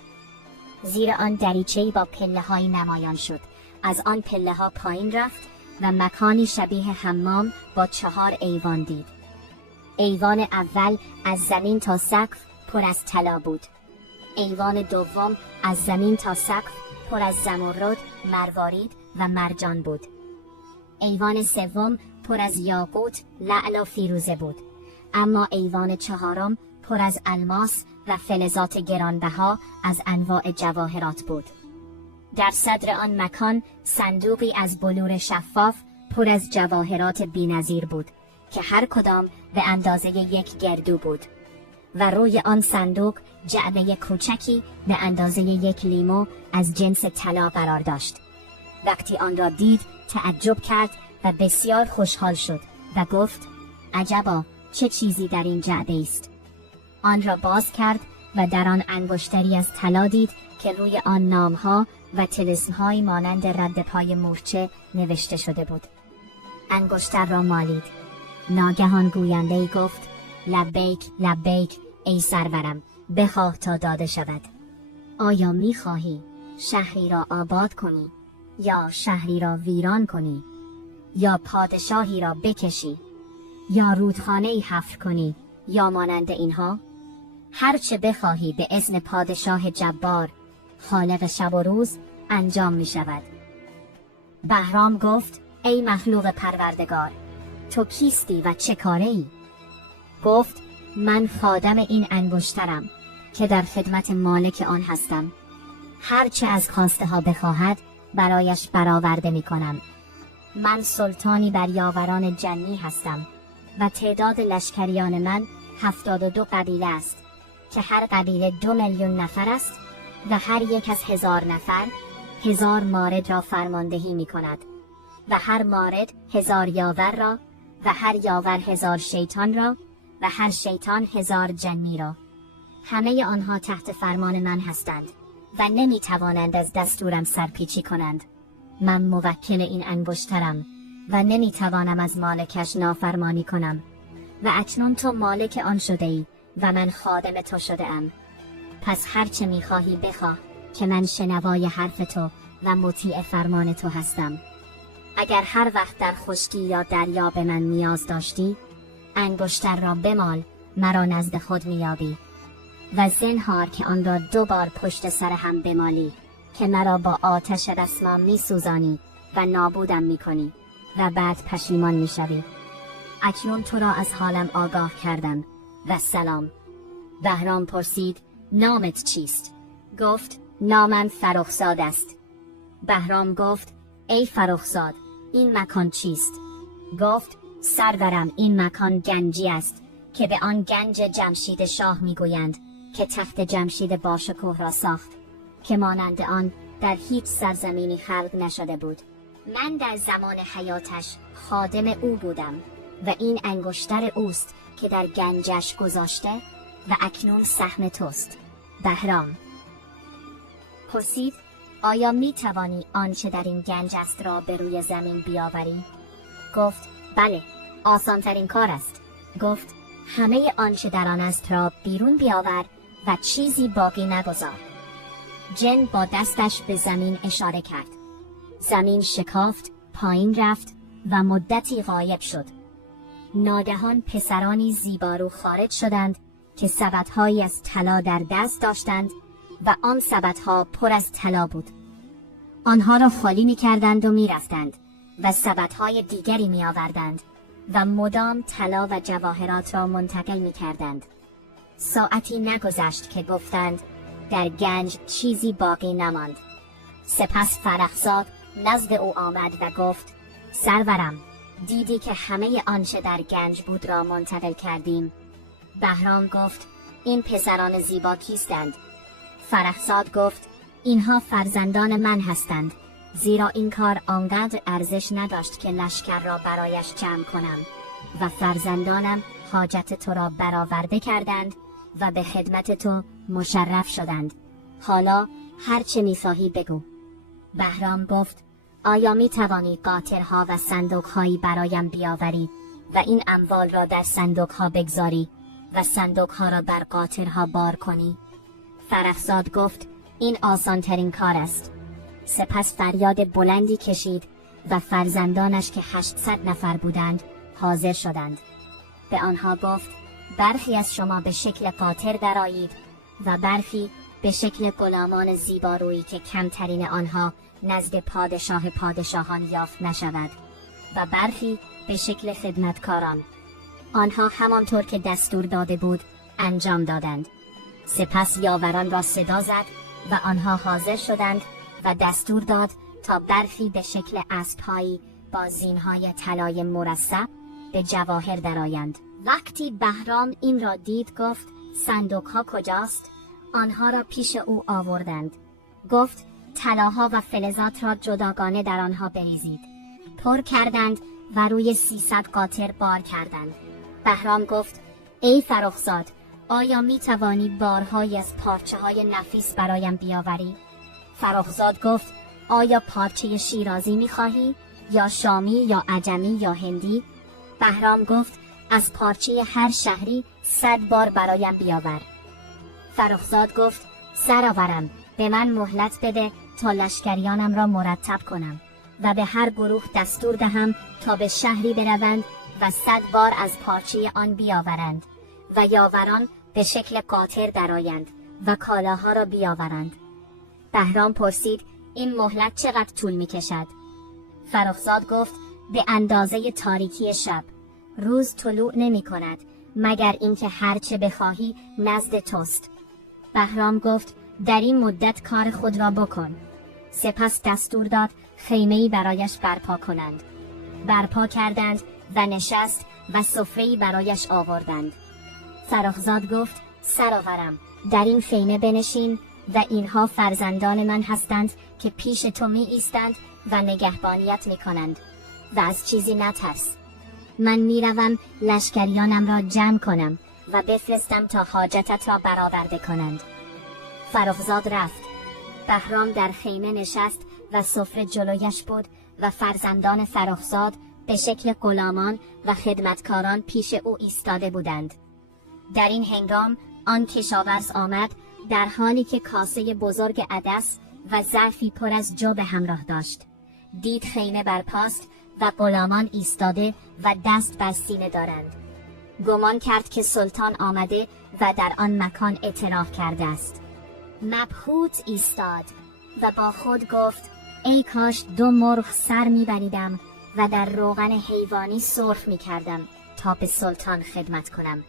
زیر آن دریچه‌ای با پله‌های نمایان شد. از آن پله‌ها پایین رفت و مکانی شبیه حمام با 4 ایوان دید. ایوان اول از زمین تا سقف پر از طلا بود. ایوان دوم از زمین تا سقف پر از زمرد، مروارید و مرجان بود. ایوان سوم پر از یاقوت، لعل و فیروزه بود. اما ایوان چهارم پر از الماس و فلزات گرانبها از انواع جواهرات بود. در صدر آن مکان صندوقی از بلور شفاف پر از جواهرات بی‌نظیر بود که هر کدام به اندازه 1 گردو بود و روی آن صندوق جعبه کوچکی به اندازه 1 لیمو از جنس طلا قرار داشت. وقتی آن را دید تعجب کرد و بسیار خوشحال شد و گفت عجبا، چه چیزی در این جعبه است؟ آن را باز کرد و در آن انگشتری از طلا دید که روی آن نام‌ها و طلسم‌هایی مانند رد پای مورچه نوشته شده بود. انگشتر را مالید. ناگهان گوینده‌ای گفت لبیک لبیک ای سرورم، بخواه تا داده شود. آیا می‌خواهی شهری را آباد کنی یا شهری را ویران کنی، یا پادشاهی را بکشی، یا رودخانه‌ای حفر کنی، یا مانند اینها؟ هر چه بخواهی به اذن پادشاه جبار، خالق شب و روز، انجام می شود. بهرام گفت ای مخلوق پروردگار، تو کیستی و چه کاره ای؟ گفت من خادم این انگشترم که در خدمت مالک آن هستم. هر چه از خواسته ها بخواهد برایش برآورده می کنم. من سلطانی بر یاوران جنی هستم و تعداد لشکریان من 72 قبیله است که هر قبیله 2 میلیون نفر است و هر یک از 1000 نفر 1000 مارد را فرماندهی می کند و هر مارد 1000 یاور را و هر یاور 1000 شیطان را و هر شیطان 1000 جنی را. همه آنها تحت فرمان من هستند و نمی توانند از دستورم سرپیچی کنند. من موکل این انگشترم و نمی توانم از مالکش نافرمانی کنم و اکنون تو مالک آن شده ای و من خادم تو شده ام. پس هر چه می خواهی بخواه که من شنوای حرف تو و مطیع فرمان تو هستم. اگر هر وقت در خشکی یا دریا به من نیاز داشتی انگشتر را بمال، مرا نزد خود میابی. و زنهار که آن را 2 بار پشت سر هم بمالی، که مرا با آتش رسما میسوزانی و نابودم میکنی و بعد پشیمان میشوی. اکنون تو را از حالم آگاه کردم و سلام. بهرام پرسید نامت چیست؟ گفت نامم فرخزاد است. بهرام گفت ای فرخزاد، این مکان چیست؟ گفت سرورم، این مکان گنجی است که به آن گنج جمشید شاه میگویند که تخت جمشید باشکوه را ساخت که مانند آن در هیچ سرزمینی خلق نشده بود. من در زمان حیاتش خادم او بودم و این انگشتر اوست که در گنجش گذاشته و اکنون سهم توست. بهرام پرسید آیا می توانی آنچه در این گنج است را به روی زمین بیاوری؟ گفت بله، آسان ترین کار است. گفت همه آنچه در آن است را بیرون بیاور و چیزی باقی نگذار. جن با دستش به زمین اشاره کرد. زمین شکافت، پایین رفت و مدتی غایب شد. ناگهان پسرانی زیبارو خارج شدند که سبدهایی از طلا در دست داشتند و آن سبدها پر از طلا بود. آنها را خالی می کردند و می رفتند و سبدهای دیگری می آوردند و مدام طلا و جواهرات را منتقل می کردند. ساعتی نگذشت که گفتند در گنج چیزی باقی نماند. سپس فرخزاد نزد او آمد و گفت سرورم، دیدی که همه آنچه در گنج بود را منتقل کردیم. بهرام گفت این پسران زیبا کیستند؟ فرخزاد گفت اینها فرزندان من هستند، زیرا این کار آنقدر ارزش نداشت که لشکر را برایش جمع کنم و فرزندانم حاجت تو را برآورده کردند و به خدمت تو مشرف شدند. حالا هر چه می‌خواهی بگو. بهرام گفت آیا می توانی قاطرها و صندوقهایی برایم بیاوری و این اموال را در صندوقها بگذاری و صندوقها را بر قاطرها بار کنی؟ فرخزاد گفت این آسان ترین کار است. سپس فریاد بلندی کشید و فرزندانش که 800 نفر بودند حاضر شدند. به آنها گفت برخی از شما به شکل قاطر درآیید و برخی به شکل غلامان زیبارویی که کمترین آنها نزد پادشاه پادشاهان یافت نشود و برخی به شکل خدمتکاران. آنها همانطور که دستور داده بود انجام دادند. سپس یاوران را صدا زد و آنها حاضر شدند و دستور داد تا برخی به شکل اسب‌هایی با زینهای طلای مرصع به جواهر درآیند. وقتی بهرام این را دید گفت صندوق‌ها کجاست؟ آنها را پیش او آوردند. گفت طلاها و فلزات را جداگانه در آنها بریزید. پر کردند و روی 300 قاطر بار کردند. بهرام گفت ای فرخزاد، آیا می توانی بارهایی از پارچه های نفیس برایم بیاوری؟ فرخزاد گفت آیا پارچه شیرازی می خواهی؟ یا شامی یا عجمی یا هندی؟ بهرام گفت از پارچه هر شهری 100 بار برایم بیاور. فرخزاد گفت سرآورم، به من مهلت بده تا لشکریانم را مرتب کنم و به هر گروه دستور دهم تا به شهری بروند و 100 بار از پارچه آن بیاورند و یاوران به شکل قاطر درآیند و کالاها را بیاورند. بهرام پرسید این مهلت چقدر طول می کشد؟ فرخزاد گفت به اندازه تاریکی شب. روز طلوع نمی کند مگر اینکه هر چه بخواهی نزد توست. بهرام گفت در این مدت کار خود را بکن. سپس دستور داد خیمه‌ای برایش برپا کنند. برپا کردند و نشست و سفره‌ای برایش آوردند. فرخزاد گفت سرآورم، در این خیمه بنشین و اینها فرزندان من هستند که پیش تو می ایستند و نگهبانیت می کنند و از چیزی نترس. من می روم لشکریانم را جمع کنم و بفرستم تا حاجتت را برآورده کنند. فرخزاد رفت. بهرام در خیمه نشست و سفره جلویش بود و فرزندان فرخزاد به شکل غلامان و خدمتکاران پیش او ایستاده بودند. در این هنگام آن کشاورز آمد در حالی که کاسه بزرگ عدس و ظرفی پر از جو به همراه داشت. دید خیمه برپاست و غلامان ایستاده و دست بر سینه دارند. گمان کرد که سلطان آمده و در آن مکان اعتراف کرده است. مبهوت ایستاد و با خود گفت ای کاش 2 مرغ سر میبریدم و در روغن حیوانی سرخ میکردم تا به سلطان خدمت کنم.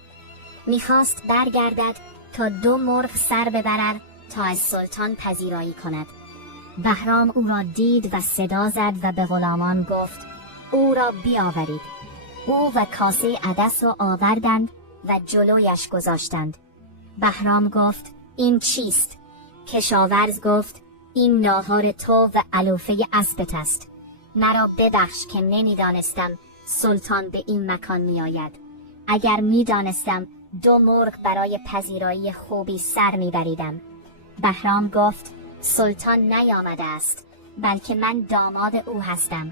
میخواست برگردد تا 2 مرغ سر ببرد تا از سلطان پذیرایی کند. بهرام او را دید و صدا زد و به غلامان گفت او را بیاورید. او و کاسه عدس را آوردند و جلویش گذاشتند. بهرام گفت این چیست؟ کشاورز گفت این ناهار تو و علوفه اسبت است. مرا ببخش که نمیدانستم سلطان به این مکان میآید. اگر میدانستم 2 مرغ برای پذیرایی خوبی سر میبریدم. بهرام گفت سلطان نیامده است، بلکه من داماد او هستم.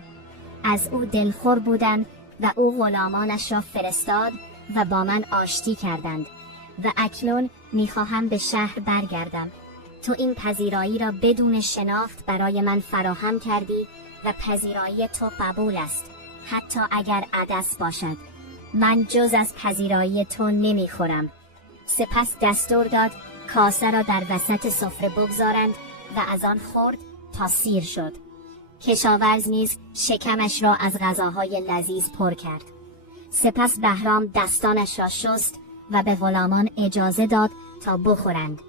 از او دلخور بودند و او غلامانش را فرستاد و با من آشتی کردند و اکنون میخواهم به شهر برگردم. تو این پذیرایی را بدون شناخت برای من فراهم کردی و پذیرایی تو قبول است، حتی اگر عدس باشد. من جز از پذیرایی تو نمیخورم. سپس دستور داد کاسه را در وسط سفره بگذارند و از آن خورد تا سیر شد. کشاورز نیز شکمش را از غذاهای لذیذ پر کرد. سپس بهرام دستانش را شست و به غلامان اجازه داد تا بخورند.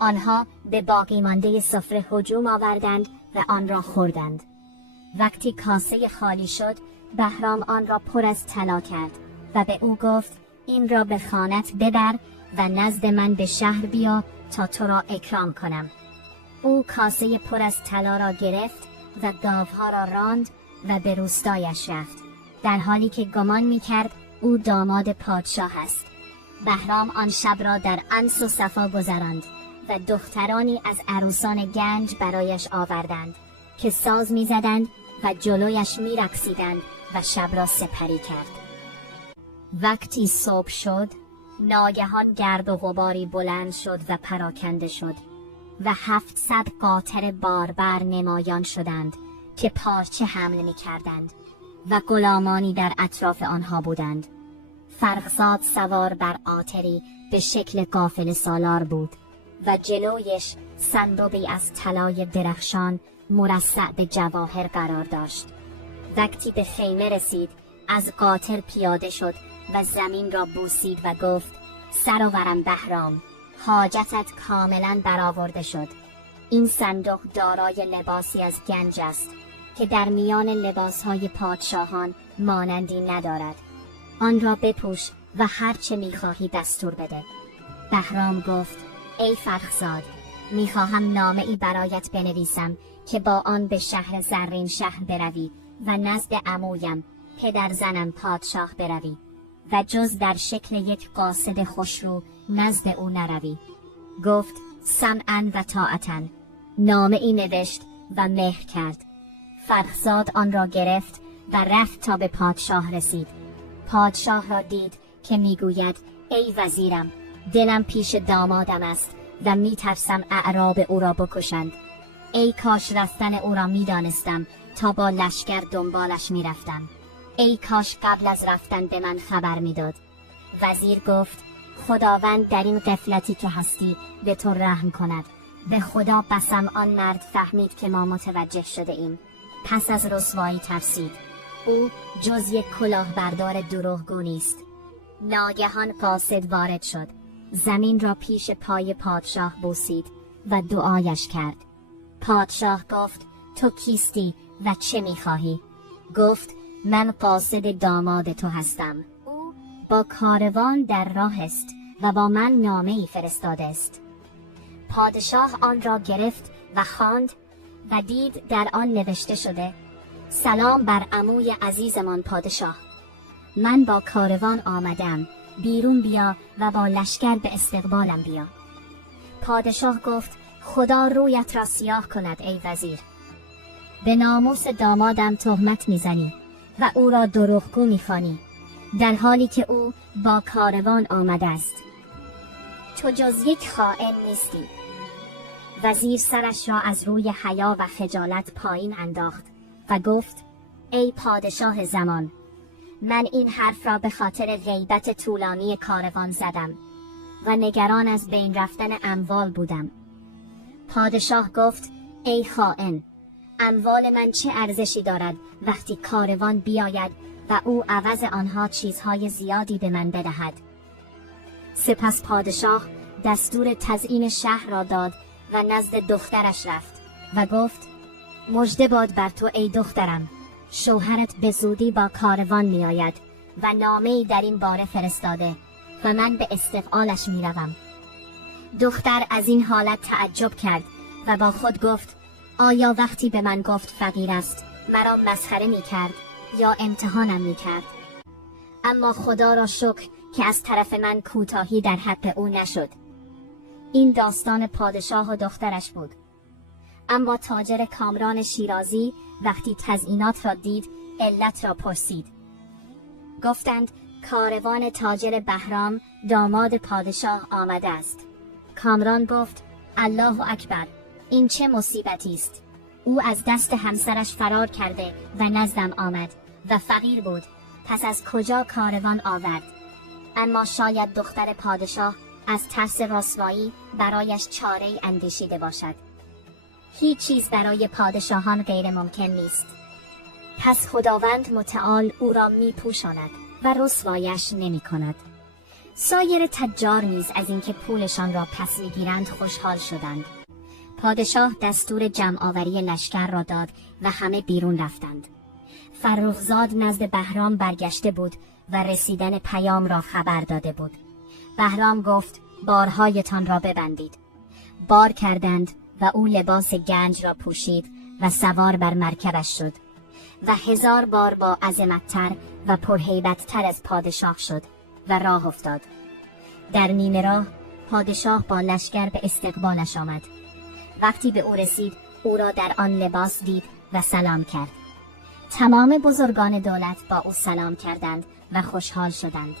آنها به باقی مانده سفره هجوم آوردند و آن را خوردند. وقتی کاسه خالی شد، بهرام آن را پر از طلا کرد و به او گفت این را به خانت ببر و نزد من به شهر بیا تا تو را اکرام کنم. او کاسه پر از طلا را گرفت و گاوها را راند و به روستایش رفت، در حالی که گمان می‌کرد او داماد پادشاه است. بهرام آن شب را در انس و صفا گذراند و دخترانی از عروسان گنج برایش آوردند که ساز می‌زدند و جلویش می‌رقصیدند و شب را سپری کرد. وقتی صبح شد، ناگهان گرد و غباری بلند شد و پراکنده شد و 700 قاطر باربر نمایان شدند که پارچه حمل می‌کردند و غلامانی در اطراف آنها بودند. فرخزاد سوار بر قاطری به شکل قافله سالار بود و جلویش صندوقی از طلای درخشان مرصع به جواهر قرار داشت. وقتی به خیمه رسید، از قاطر پیاده شد و زمین را بوسید و گفت سرورم بهرام، حاجتت کاملا برآورده شد. این صندوق دارای لباسی از گنج است که در میان لباسهای پادشاهان مانندی ندارد. آن را بپوش و هر چه میخواهی دستور بده. بهرام گفت ای فرخزاد، میخواهم نامه ای برایت بنویسم که با آن به شهر زرین شهر بروی و نزد عمویم پدر زنم پادشاه بروی و جز در شکل یک قاصد خوشرو نزد او نروی. گفت سمعا و طاعتا. نامه ای نوشت و مهر کرد. فرخزاد آن را گرفت و رفت تا به پادشاه رسید. پادشاه را دید که میگوید ای وزیرم، دلم پیش دامادم است و میترسم اعراب او را بکشند. ای کاش رفتن او را میدانستم تا با لشکر دنبالش میرفتم. ای کاش قبل از رفتن به من خبر میداد. وزیر گفت خداوند در این غفلتی که هستی به تو رحم کند. به خدا قسم آن مرد فهمید که ما متوجه شده ایم. پس از رسوایی ترسید. او جز یک کلاهبردار دروغگو نیست. ناگهان قاصد وارد شد. زمین را پیش پای پادشاه بوسید و دعایش کرد. پادشاه گفت تو کیستی و چه میخواهی؟ گفت من قاصد داماد تو هستم. او با کاروان در راه است و با من نامه ای فرستاده است. پادشاه آن را گرفت و خواند و دید در آن نوشته شده سلام بر عموی عزیزمان پادشاه. من با کاروان آمدم، بیرون بیا و با لشکر به استقبالم بیا. پادشاه گفت خدا رویت را سیاه کند ای وزیر. به ناموس دامادم تهمت میزنی و او را دروغگو میخوانی، در حالی که او با کاروان آمده است. تو جز یک خائن نیستی. وزیر سرش را از روی حیا و خجالت پایین انداخت و گفت ای پادشاه زمان، من این حرف را به خاطر غیبت طولانی کاروان زدم و نگران از بین رفتن اموال بودم. پادشاه گفت ای خائن، اموال من چه ارزشی دارد وقتی کاروان بیاید و او عوض آنها چیزهای زیادی به من بدهد. سپس پادشاه دستور تزیین شهر را داد و نزد دخترش رفت و گفت مژده باد بر تو ای دخترم، شوهرت به زودی با کاروان می آید و نامه‌ای در این باره فرستاده و من به استقبالش می روم. دختر از این حالت تعجب کرد و با خود گفت آیا وقتی به من گفت فقیر است مرا مسخره می کرد یا امتحانم می کرد؟ اما خدا را شکر که از طرف من کوتاهی در حق او نشد. این داستان پادشاه و دخترش بود. اما تاجر کامران شیرازی وقتی تزیینات را دید علت را پرسید. گفتند کاروان تاجر بهرام داماد پادشاه آمده است. کامران گفت الله اکبر، این چه مصیبتی است؟ او از دست همسرش فرار کرده و نزدم آمد و فقیر بود، پس از کجا کاروان آورد؟ اما شاید دختر پادشاه از ترس رسوایی برایش چاره‌ای اندیشیده باشد. هیچ چیز برای پادشاهان غیر ممکن نیست. پس خداوند متعال او را می پوشاند و رسوایش نمی کند. سایر تجار نیز از اینکه پولشان را پس می گیرند خوشحال شدند. پادشاه دستور جمع آوری لشکر را داد و همه بیرون رفتند. فرخزاد نزد بهرام برگشته بود و رسیدن پیام را خبر داده بود. بهرام گفت بارهایتان را ببندید. بار کردند و او لباس گنج را پوشید و سوار بر مرکبش شد و 1000 بار با عظمت‌تر و پرهیبت‌تر از پادشاه شد و راه افتاد. در نیمه راه پادشاه با لشکر به استقبالش آمد. وقتی به او رسید او را در آن لباس دید و سلام کرد. تمام بزرگان دولت با او سلام کردند و خوشحال شدند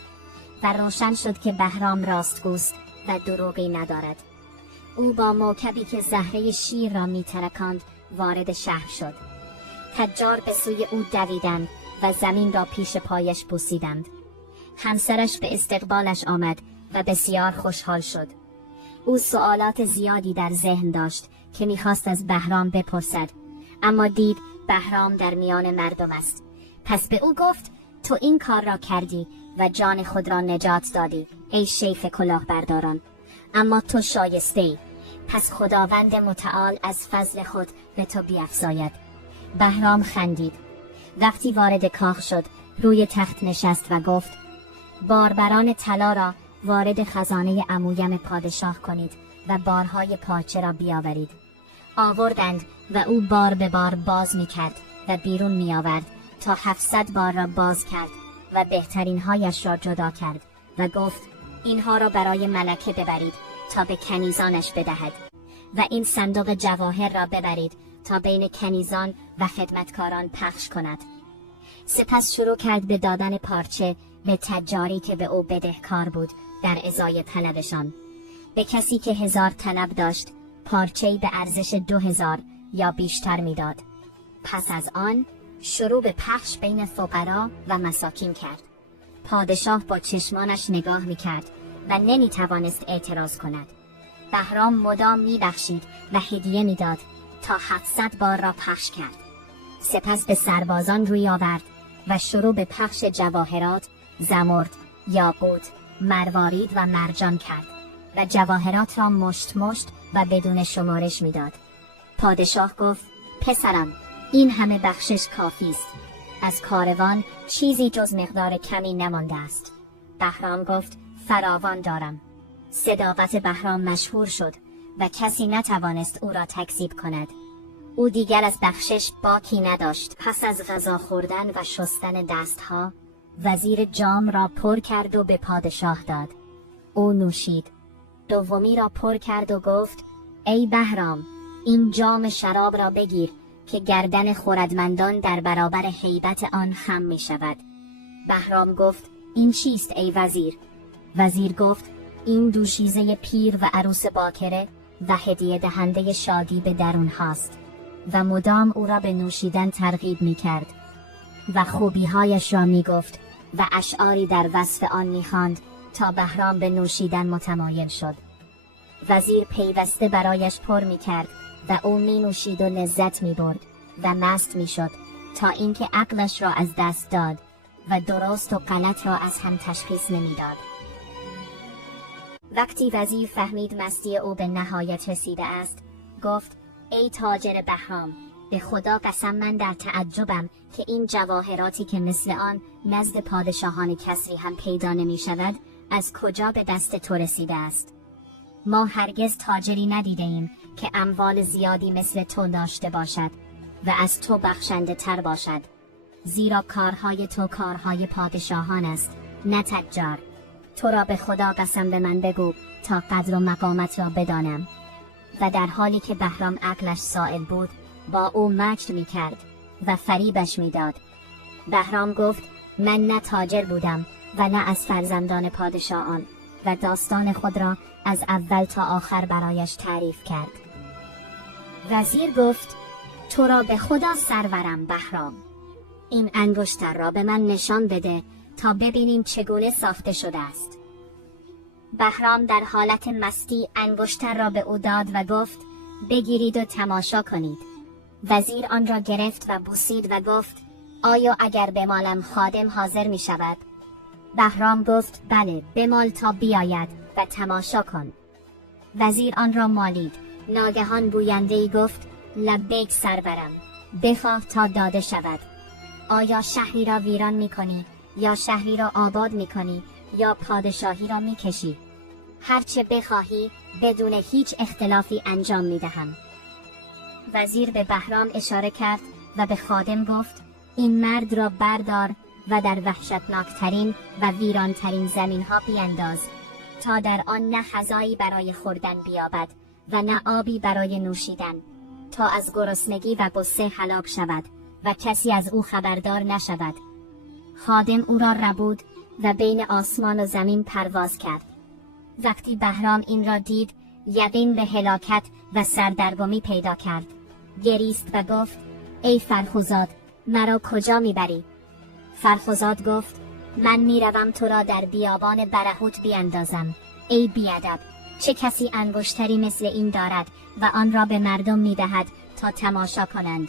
و روشن شد که بهرام راستگوست و دروغی ندارد. او با موکبی که زهره شیر را می‌ترکاند وارد شهر شد. تجار به سوی او دویدند و زمین را پیش پایش بوسیدند. همسرش به استقبالش آمد و بسیار خوشحال شد. او سوالات زیادی در ذهن داشت که می‌خواست از بهرام بپرسد، اما دید بهرام در میان مردم است. پس به او گفت تو این کار را کردی و جان خود را نجات دادی ای شیخ کلاهبرداران، اما تو شایسته‌ای، پس خداوند متعال از فضل خود به تو بیفزاید. بهرام خندید. وقتی وارد کاخ شد روی تخت نشست و گفت باربران طلا را وارد خزانه عمویم پادشاه کنید و بارهای پارچه را بیاورید. آوردند و او بار به بار باز می کرد و بیرون می آورد تا 700 بار را باز کرد و بهترین هایش را جدا کرد و گفت اینها را برای ملکه ببرید تا به کنیزانش بدهد و این صندوق جواهر را ببرید تا بین کنیزان و خدمتکاران پخش کند. سپس شروع کرد به دادن پارچه به تجاری که به او بدهکار بود در ازای طلبشان. به کسی که 1000 طلب داشت پارچه‌ای به ارزش 2000 یا بیشتر میداد. پس از آن شروع به پخش بین فقرا و مساکین کرد. پادشاه با چشمانش نگاه میکرد و نمیتوانست اعتراض کند. بهرام مدام میبخشید و هدیه میداد تا 700 بار را پخش کرد. سپس به سربازان روی آورد و شروع به پخش جواهرات، زمرد، یاقوت، مروارید و مرجان کرد و جواهرات را مشت مشت و بدون شمارش میداد. پادشاه گفت پسرم، این همه بخشش کافی است. از کاروان چیزی جز مقدار کمی نمانده است. بهرام گفت فراوان دارم. صداقت بهرام مشهور شد و کسی نتوانست او را تکذیب کند. او دیگر از بخشش باکی نداشت. پس از غذا خوردن و شستن دستها وزیر جام را پر کرد و به پادشاه داد. او نوشید. دومی را پر کرد و گفت ای بهرام، این جام شراب را بگیر که گردن خردمندان در برابر هیبت آن خم می شود. بهرام گفت این چیست ای وزیر؟ وزیر گفت این دوشیزه پیر و عروس باکره و هدیه دهنده شادی به درون هاست و مدام او را به نوشیدن ترغیب می کرد و خوبی‌هایش را می گفت و اشعاری در وصف آن می‌خواند تا بهرام به نوشیدن متمایل شد. وزیر پیوسته برایش پر می‌کرد و او می‌نوشید و لذت می‌برد و مست می‌شد تا اینکه عقلش را از دست داد و درست و غلط را از هم تشخیص نمی‌داد. وقتی وزیر فهمید مستی او به نهایت رسیده است، گفت: ای تاجر بهرام، به خدا قسم من در تعجبم که این جواهراتی که مثل آن نزد پادشاهان کسری هم پیدا نمی شود از کجا به دست تو رسیده است. ما هرگز تاجری ندیده ایم که اموال زیادی مثل تو داشته باشد و از تو بخشنده تر باشد، زیرا کارهای تو کارهای پادشاهان است، نه تجار. تو را به خدا قسم به من بگو تا قدر و مقامت را بدانم. و در حالی که بهرام عقلش سائل بود با او مکر می کرد و فریبش می داد. بهرام گفت: من نه تاجر بودم و نه از فرزندان پادشاهان، و داستان خود را از اول تا آخر برایش تعریف کرد. وزیر گفت: تو را به خدا سرورم بهرام، این انگشتر را به من نشان بده تا ببینیم چگونه ساخته شده است. بهرام در حالت مستی انگشتر را به او داد و گفت: بگیرید و تماشا کنید. وزیر آن را گرفت و بوسید و گفت: آیا اگر بمالم خادم حاضر می شود؟ بهرام گفت: بله، بمال تا بیاید و تماشا کن. وزیر آن را مالید. ناگهان گوینده‌ای گفت: لبیک سرورم، بخواه تا داده شود. آیا شهری را ویران می کنی یا شهری را آباد می کنی یا پادشاهی را می کشی؟ هرچه بخواهی بدون هیچ اختلافی انجام می دهم. وزیر به بهرام اشاره کرد و به خادم گفت: این مرد را بردار و در وحشتناکترین و ویرانترین زمین ها بینداز تا در آن نه غذایی برای خوردن بیابد و نه آبی برای نوشیدن، تا از گرسنگی و غصه هلاک شود و کسی از او خبردار نشود. خادم او را ربود و بین آسمان و زمین پرواز کرد. وقتی بهرام این را دید، یقین به هلاکت و سردرگمی پیدا کرد. گریست و گفت: ای فرخزاد، مرا کجا میبری؟ فرخزاد گفت: من میروم تو را در بیابان برهوت بیندازم. ای بیادب، چه کسی انگشتری مثل این دارد و آن را به مردم میدهد تا تماشا کنند؟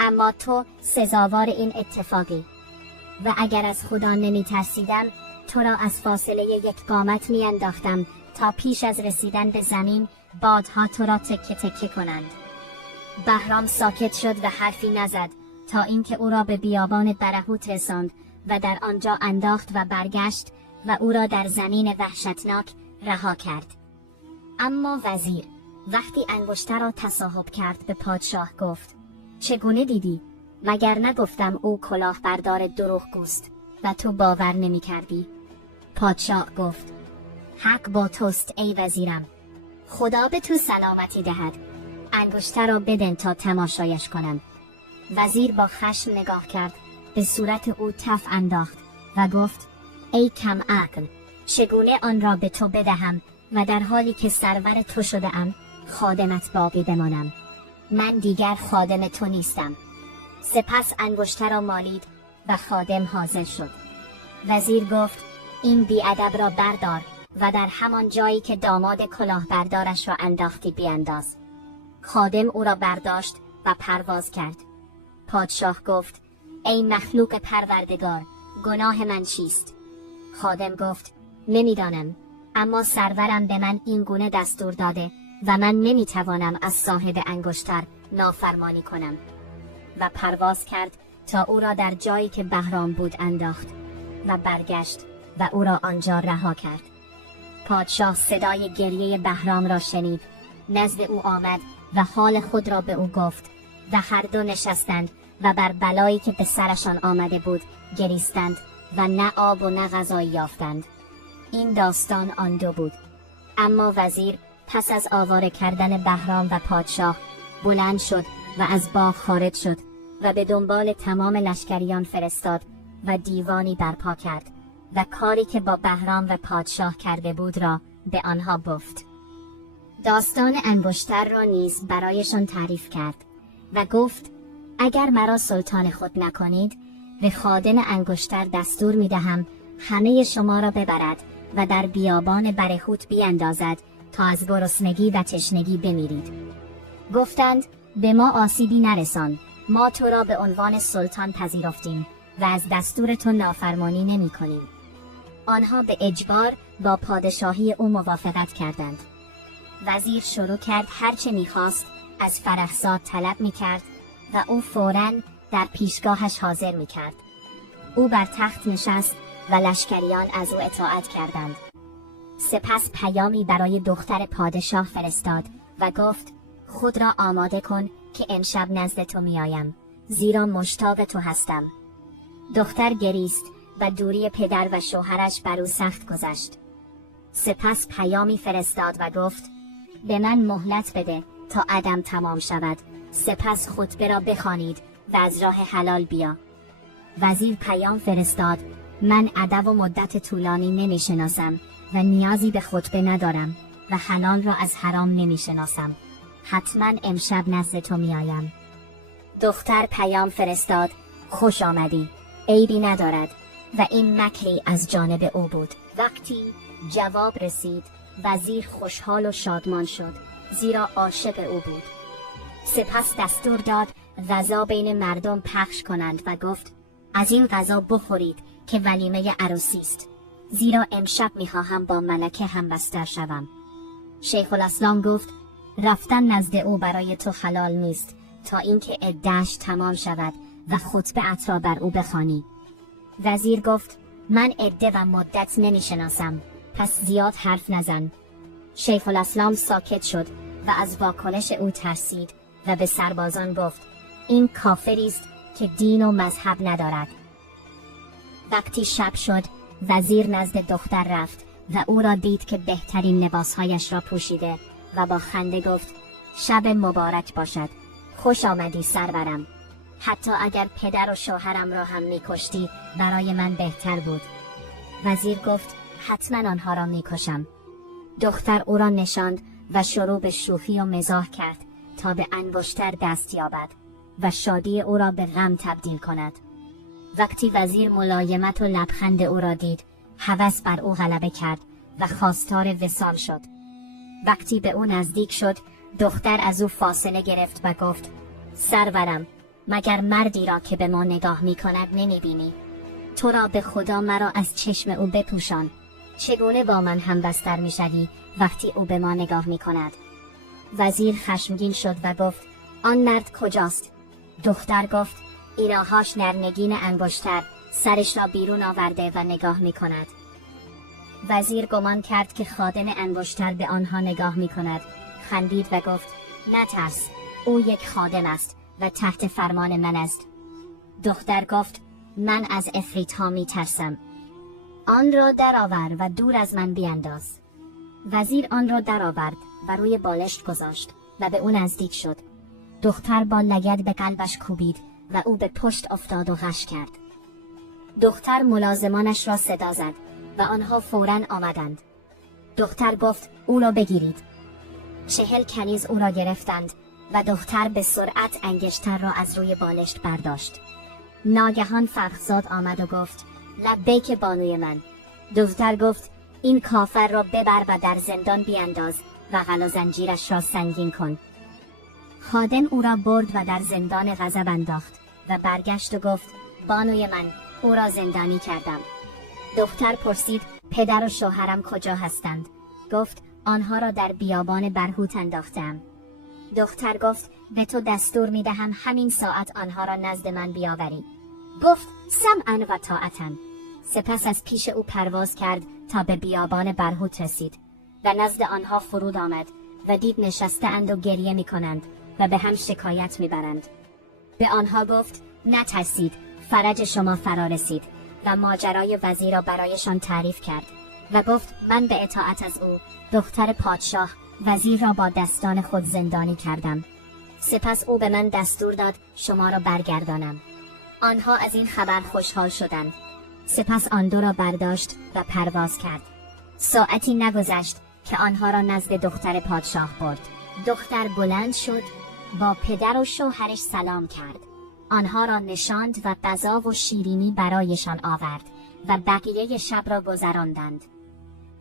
اما تو سزاوار این اتفاقی. و اگر از خدا نمی ترسیدم تو را از فاصله یک قامت می انداختم تا پیش از رسیدن به زمین بادها تو را تکه تکه کنند. بهرام ساکت شد و حرفی نزد تا اینکه او را به بیابان برهوت رساند و در آنجا انداخت و برگشت و او را در زمین وحشتناک رها کرد. اما وزیر وقتی انگشتر را تصاحب کرد به پادشاه گفت: چگونه دیدی؟ مگر نگفتم او کلاهبردار دروغگوست و تو باور نمی کردی؟ پادشاه گفت: حق با توست ای وزیرم، خدا به تو سلامتی دهد. انگشتر را بدن تا تماشایش کنم. وزیر با خشم نگاه کرد، به صورت او تف انداخت و گفت: ای کم عقل، چگونه آن را به تو بدهم و در حالی که سرور تو شده ام خادمت باقی بمانم؟ من دیگر خادم تو نیستم. سپس انگشتر را مالید و خادم حاضر شد. وزیر گفت: این بیادب را بردار و در همان جایی که داماد کلاهبردارش را انداختی بیانداز. خادم او را برداشت و پرواز کرد. پادشاه گفت: ای مخلوق پروردگار، گناه من چیست؟ خادم گفت: نمیدانم، اما سرورم به من این گونه دستور داده و من نمیتوانم از صاحب انگشتر نافرمانی کنم. و پرواز کرد تا او را در جایی که بهرام بود انداخت و برگشت و او را آنجا رها کرد. پادشاه صدای گریه بهرام را شنید، نزد او آمد و حال خود را به او گفت و هر دو نشستند و بر بلایی که به سرشان آمده بود گریستند و نه آب و نه غذایی یافتند. این داستان آن دو بود. اما وزیر پس از آواره کردن بهرام و پادشاه بلند شد و از باغ خارج شد و به دنبال تمام لشکریان فرستاد و دیوانی برپا کرد و کاری که با بهرام و پادشاه کرده بود را به آنها گفت. داستان انگشتر را نیز برایشان تعریف کرد و گفت: اگر مرا سلطان خود نکنید به خادم انگشتر دستور می‌دهم همه شما را ببرد و در بیابان برهوت بیاندازد تا از گرسنگی و تشنگی بمیرید. گفتند به ما آسیبی نرسان، ما تو را به عنوان سلطان پذیرفتیم و از دستور تو نافرمانی نمی کنیم. آنها به اجبار با پادشاهی او موافقت کردند. وزیر شروع کرد هرچه می‌خواست از فرخزاد طلب می‌کرد و او فوراً در پیشگاهش حاضر می‌کرد. او بر تخت نشست و لشکریان از او اطاعت کردند. سپس پیامی برای دختر پادشاه فرستاد و گفت خود را آماده کن که امشب نزد تو میآیم، زیرا مشتاق تو هستم. دختر گریست و دوری پدر و شوهرش بر او سخت گذشت. سپس پیامی فرستاد و گفت به من مهلت بده تا عدم تمام شود، سپس خطبه را بخوانید و از راه حلال بیا. وزیر پیام فرستاد من ادب و مدت طولانی نمیشناسم و نیازی به خطبه ندارم و حلال را از حرام نمیشناسم. حتما امشب نزد تو میآیم. دختر پیام فرستاد خوش آمدی، عیبی ندارد و این مکری از جانب او بود. وقتی جواب رسید وزیر خوشحال و شادمان شد، زیرا عاشق او بود. سپس دستور داد غذا بین مردم پخش کنند و گفت از این غذا بخورید که ولیمه عروسی است، زیرا امشب میخواهم با ملکه همبستر شوم. شیخ الاسلام گفت رفتن نزد او برای تو حلال نیست تا اینکه عده‌اش تمام شود و خطبه‌ات را بر او بخوانی. وزیر گفت من عده و مدت نمیشناسم، پس زیاد حرف نزن. شیخ الاسلام ساکت شد و از واکنش او ترسید و به سربازان گفت این کافری است که دین و مذهب ندارد. وقتی شب شد وزیر نزد دختر رفت و او را دید که بهترین لباسهایش را پوشیده و با خنده گفت شب مبارک باشد، خوش آمدی سرورم. حتی اگر پدر و شوهرم را هم می‌کشتی برای من بهتر بود. وزیر گفت حتما آنها را می‌کشم. دختر او را نشاند و شروع به شوخی و مزاح کرد تا به انگشتر دست یابد و شادی او را به غم تبدیل کند. وقتی وزیر ملایمت و لبخند او را دید، هوس بر او غلبه کرد و خواستار وصال شد. وقتی به او نزدیک شد، دختر از او فاصله گرفت و گفت سرورم، مگر مردی را که به ما نگاه می کند نمی بینی؟ تو را به خدا مرا از چشم او بپوشان. چگونه با من همبستر می شدی وقتی او به ما نگاه می کند؟ وزیر خشمگین شد و گفت آن مرد کجاست؟ دختر گفت ایناهاش نرنگین انگشتر سرش را بیرون آورده و نگاه می کند. وزیر گمان کرد که خادم انگشتر به آنها نگاه می کند، خندید و گفت نترس، او یک خادم است و تحت فرمان من است. دختر گفت من از عفریت ها می ترسم. آن را درآور و دور از من بیانداز. وزیر آن را درآورد و روی بالشت گذاشت و به او نزدیک شد. دختر با لگد به قلبش کوبید و او به پشت افتاد و غش کرد. دختر ملازمانش را صدا زد و آنها فوراً آمدند. دختر گفت او را بگیرید. 40 کنیز او را گرفتند و دختر به سرعت انگشتر را از روی بالشت برداشت. ناگهان فرخزاد آمد و گفت لبیک بانوی من. دختر گفت این کافر را ببر و در زندان بیانداز و غل و زنجیرش را سنگین کن. خادم او را برد و در زندان غضب انداخت و برگشت و گفت بانوی من، او را زندانی کردم. دختر پرسید پدر و شوهرم کجا هستند؟ گفت آنها را در بیابان برهوت انداختم. دختر گفت به تو دستور می دهم همین ساعت آنها را نزد من بیاوری. گفت سمعا و طاعتا. سپس از پیش او پرواز کرد تا به بیابان برهوت رسید و نزد آنها فرود آمد و دید نشسته اند و گریه می کنند و به هم شکایت می برند. به آنها گفت نترسید، فرج شما فرا رسید و ماجرای وزیر را برایشان تعریف کرد و گفت من به اطاعت از او دختر پادشاه وزیر را با دستان خود زندانی کردم. سپس او به من دستور داد شما را برگردانم. آنها از این خبر خوشحال شدند. سپس آن دو را برداشت و پرواز کرد. ساعتی نگذشت که آنها را نزد دختر پادشاه برد. دختر بلند شد، با پدر و شوهرش سلام کرد آنها را نشاند و غذا و شیرینی برایشان آورد و بقیه شب را گذراندند.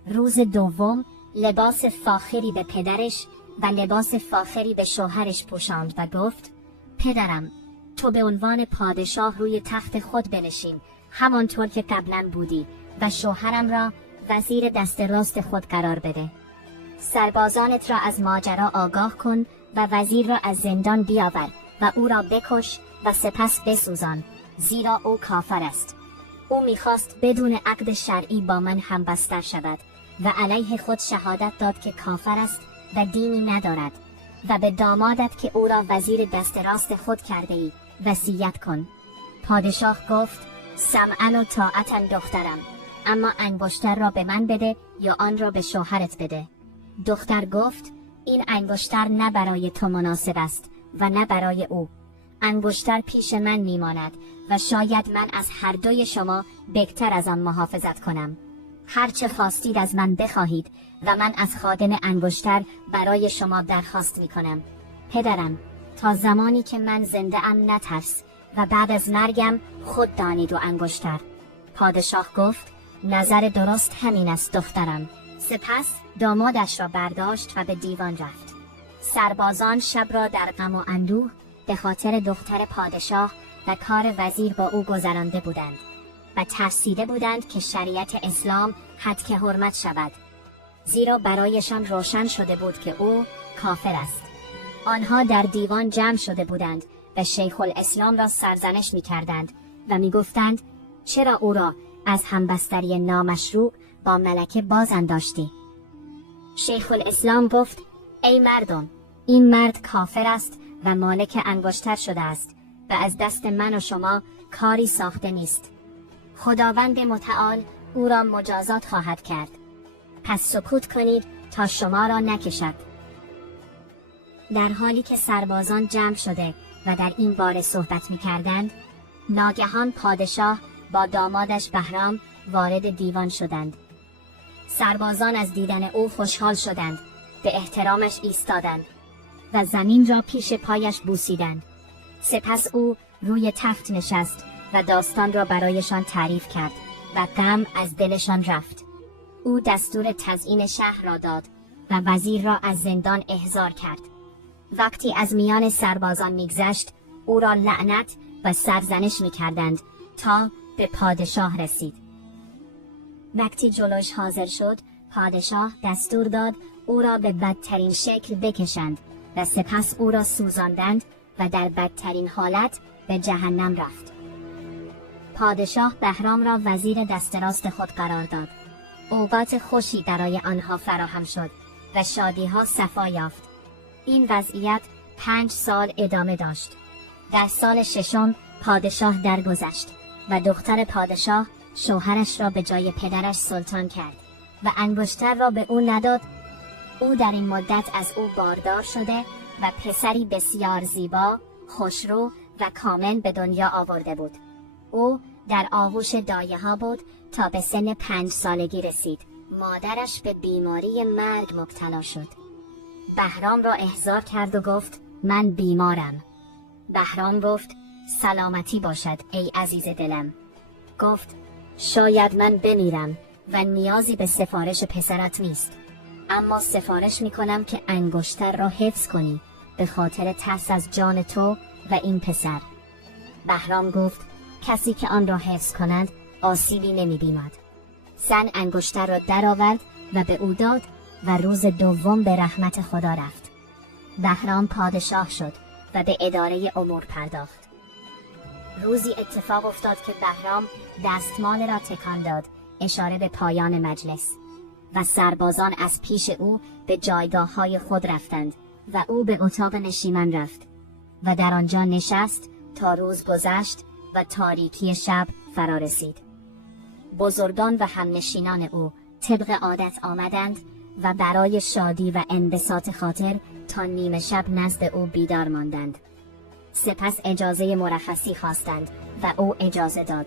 روز دوم لباس فاخری به پدرش و لباس فاخری به شوهرش پوشاند و گفت: پدرم، تو به عنوان پادشاه روی تخت خود بنشین، همانطور که قبلا بودی، و شوهرم را وزیر دست راست خود قرار بده. سربازانت را از ماجرا آگاه کن و وزیر را از زندان بیاور و او را بکش و سپس بسوزان، زیرا او کافر است. او میخواست بدون عقد شرعی با من همبستر شود و علیه خود شهادت داد که کافر است و دینی ندارد، و به دامادت که او را وزیر دست راست خود کرده ای وصیت کن. پادشاه گفت: سمعا و طاعتا دخترم، اما انگشتر را به من بده یا آن را به شوهرت بده. دختر گفت: این انگشتر نه برای تو مناسب است و نه برای او. انگشتر پیش من میماند و شاید من از هر دوی شما بهتر از آن محافظت کنم. هرچه خواستید از من بخواهید و من از خادم انگشتر برای شما درخواست میکنم. پدرم، تا زمانی که من زنده ام نترس و بعد از مرگم خود دانید و انگشتر. پادشاه گفت: نظر درست همین است دخترم. سپس دامادش را برداشت و به دیوان رفت. سربازان شب را در غم و اندوه به خاطر دختر پادشاه و کار وزیر با او گذرانده بودند و ترسیده بودند که شریعت اسلام حد که حرمت شود، زیرا برایشان روشن شده بود که او کافر است. آنها در دیوان جمع شده بودند و شیخ الاسلام را سرزنش می کردند و می گفتند: چرا او را از همبستری نامشروع با ملکه باز انداشتی؟ شیخ الاسلام گفت: ای مردم، این مرد کافر است و مالک انگشتر شده است و از دست من و شما کاری ساخته نیست. خداوند متعال او را مجازات خواهد کرد. پس سکوت کنید تا شما را نکشد. در حالی که سربازان جمع شده و در این باره صحبت می کردند، ناگهان پادشاه با دامادش بهرام وارد دیوان شدند. سربازان از دیدن او خوشحال شدند، به احترامش ایستادند و زمین را پیش پایش بوسیدند. سپس او روی تخت نشست و داستان را برایشان تعریف کرد و غم از دلشان رفت. او دستور تزیین شهر را داد و وزیر را از زندان احضار کرد. وقتی از میان سربازان میگذشت، او را لعنت و سرزنش میکردند تا به پادشاه رسید. وقتی جلوش حاضر شد، پادشاه دستور داد او را به بدترین شکل بکشند و سپس او را سوزاندند و در بدترین حالت به جهنم رفت. پادشاه بهرام را وزیر دست راست خود قرار داد. اوقات خوشی برای آنها فراهم شد و شادی‌ها صفا یافت. این وضعیت 5 سال ادامه داشت. در سال 6 پادشاه درگذشت و دختر پادشاه شوهرش را به جای پدرش سلطان کرد و انگشتر را به او نداد. او در این مدت از او باردار شده و پسری بسیار زیبا، خوشرو و کامل به دنیا آورده بود. او در آغوش دایه ها بود تا به سن 5 سالگی رسید. مادرش به بیماری مرگ مبتلا شد. بهرام را احضار کرد و گفت: من بیمارم. بهرام گفت: سلامتی باشد ای عزیز دلم. گفت: شاید من بمیرم و نیازی به سفارش پسرت نیست، اما سفارش میکنم که انگشتر را حفظ کنی به خاطر ترس از جان تو و این پسر. بهرام گفت: کسی که آن را حفظ کند آسیبی نمی‌بیند. زن انگشتر را درآورد و به او داد و روز دوم به رحمت خدا رفت. بهرام پادشاه شد و به اداره امور پرداخت. روزی اتفاق افتاد که بهرام دستمال را تکان داد، اشاره به پایان مجلس، و سربازان از پیش او به جایگاه‌های خود رفتند و او به اتاق نشیمن رفت و در آنجا نشست تا روز گذشت و تاریکی شب فرا رسید. بزرگان و همنشینان او طبق عادت آمدند و برای شادی و انبساط خاطر تا نیمه شب نزد او بیدار ماندند. سپس اجازه مرخصی خواستند و او اجازه داد.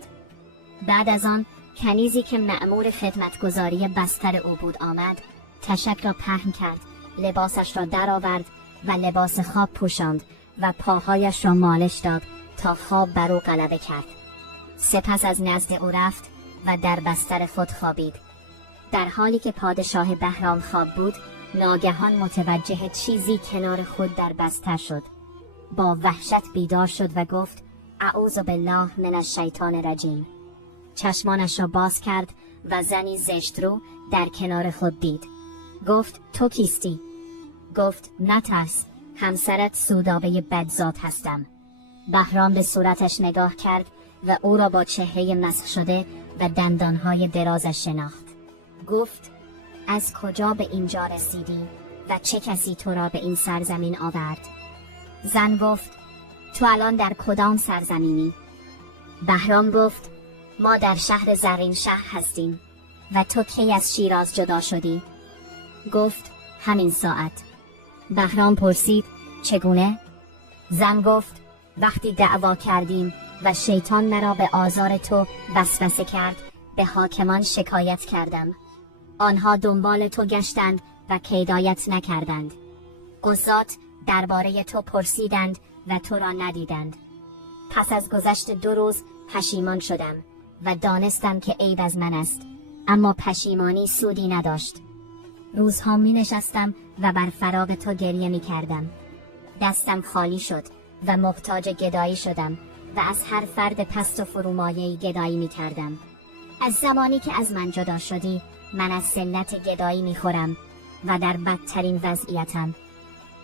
بعد از آن کنیزی که مأمور خدمتگزاری بستر او بود آمد، تشک را پهن کرد، لباسش را درآورد و لباس خواب پوشاند و پاهایش را مالش داد تا خواب بر او غلبه کرد. سپس از نزد او رفت و در بستر خود خوابید. در حالی که پادشاه بهرام خواب بود، ناگهان متوجه چیزی کنار خود در بستر شد. با وحشت بیدار شد و گفت: اعوذ بالله من الشیطان الرجیم. چشمانش را باز کرد و زنی زشت رو در کنار خود دید. گفت: تو کیستی؟ گفت: نترس، همسرت سودابه بدزاد هستم. بهرام به صورتش نگاه کرد و او را با چهره مسخ شده و دندانهای درازش شناخت. گفت: از کجا به اینجا رسیدی و چه کسی تو را به این سرزمین آورد؟ زن گفت: تو الان در کدام سرزمینی؟ بهرام گفت: ما در شهر زرین شهر هستیم. و تو کی از شیراز جدا شدی؟ گفت: همین ساعت. بهرام پرسید: چگونه؟ زن گفت: وقتی دعوا کردیم و شیطان مرا به آزار تو وسوسه کرد، به حاکمان شکایت کردم. آنها دنبال تو گشتند و کیدایت نکردند. قضات درباره تو پرسیدند و تو را ندیدند. پس از گذشت 2 روز پشیمان شدم و دانستم که عیب از من است، اما پشیمانی سودی نداشت. روزها می نشستم و بر فراق تو گریه می کردم. دستم خالی شد و محتاج گدایی شدم و از هر فرد پست و فرومایه‌ای گدایی می کردم. از زمانی که از من جدا شدی، من از ذلت گدایی می خورم و در بدترین وضعیتم.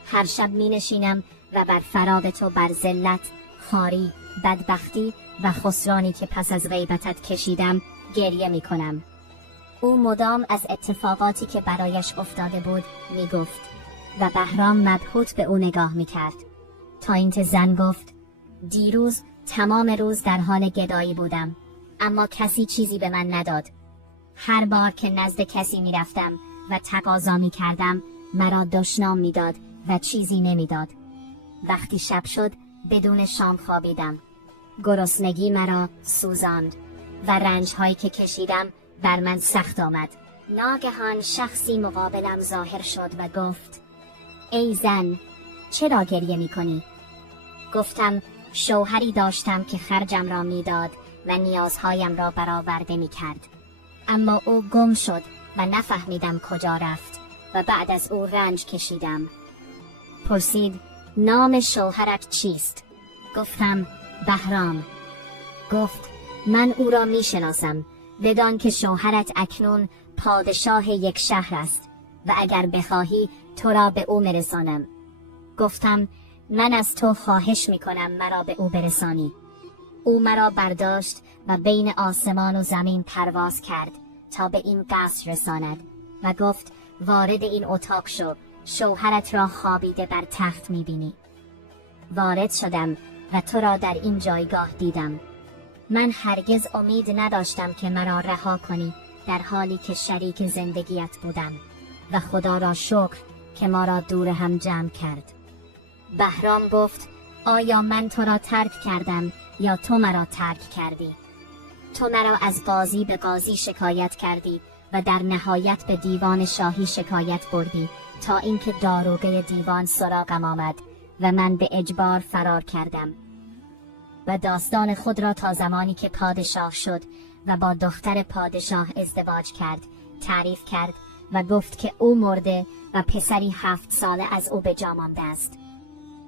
هر شب می نشینم و بر فراق تو بر ذلت، خواری، بدبختی و خسرانی که پس از غیبتت کشیدم گریه می کنم. او مدام از اتفاقاتی که برایش افتاده بود می گفت و بهرام مبهوت به او نگاه می کرد، تا اینکه زن گفت: دیروز تمام روز در حال گدایی بودم، اما کسی چیزی به من نداد. هر بار که نزد کسی می رفتم و تقاضا می کردم، مرا دشنام می داد و چیزی نمی داد. وقتی شب شد بدون شام خوابیدم. گرسنگی مرا سوزاند و رنج‌هایی که کشیدم بر من سخت آمد. ناگهان شخصی مقابلم ظاهر شد و گفت: ای زن، چرا گریه می کنی؟ گفتم: شوهری داشتم که خرجم را می داد و نیازهایم را برآورده می کرد. اما او گم شد و نفهمیدم کجا رفت و بعد از او رنج کشیدم. پرسید: نام شوهرت چیست؟ گفتم: بهرام. گفت: من او را می شناسم، بدان که شوهرت اکنون پادشاه یک شهر است و اگر بخواهی تو را به او مرسانم. گفتم: من از تو خواهش می کنم مرا به او برسانی. او مرا برداشت و بین آسمان و زمین پرواز کرد تا به این قصر رساند و گفت: وارد این اتاق شو، شوهرت را خوابیده بر تخت می بینی. وارد شدم و تو را در این جایگاه دیدم. من هرگز امید نداشتم که مرا رها کنی، در حالی که شریک زندگیت بودم و خدا را شکر که ما را دور هم جمع کرد. بهرام گفت: آیا من تو را ترک کردم یا تو مرا ترک کردی؟ تو مرا از قاضی به قاضی شکایت کردی و در نهایت به دیوان شاهی شکایت بردی، تا اینکه داروغه دیوان سراغم آمد و من به اجبار فرار کردم. و داستان خود را تا زمانی که پادشاه شد و با دختر پادشاه ازدواج کرد تعریف کرد و گفت که او مرده و پسری 7 ساله از او به جا مانده است.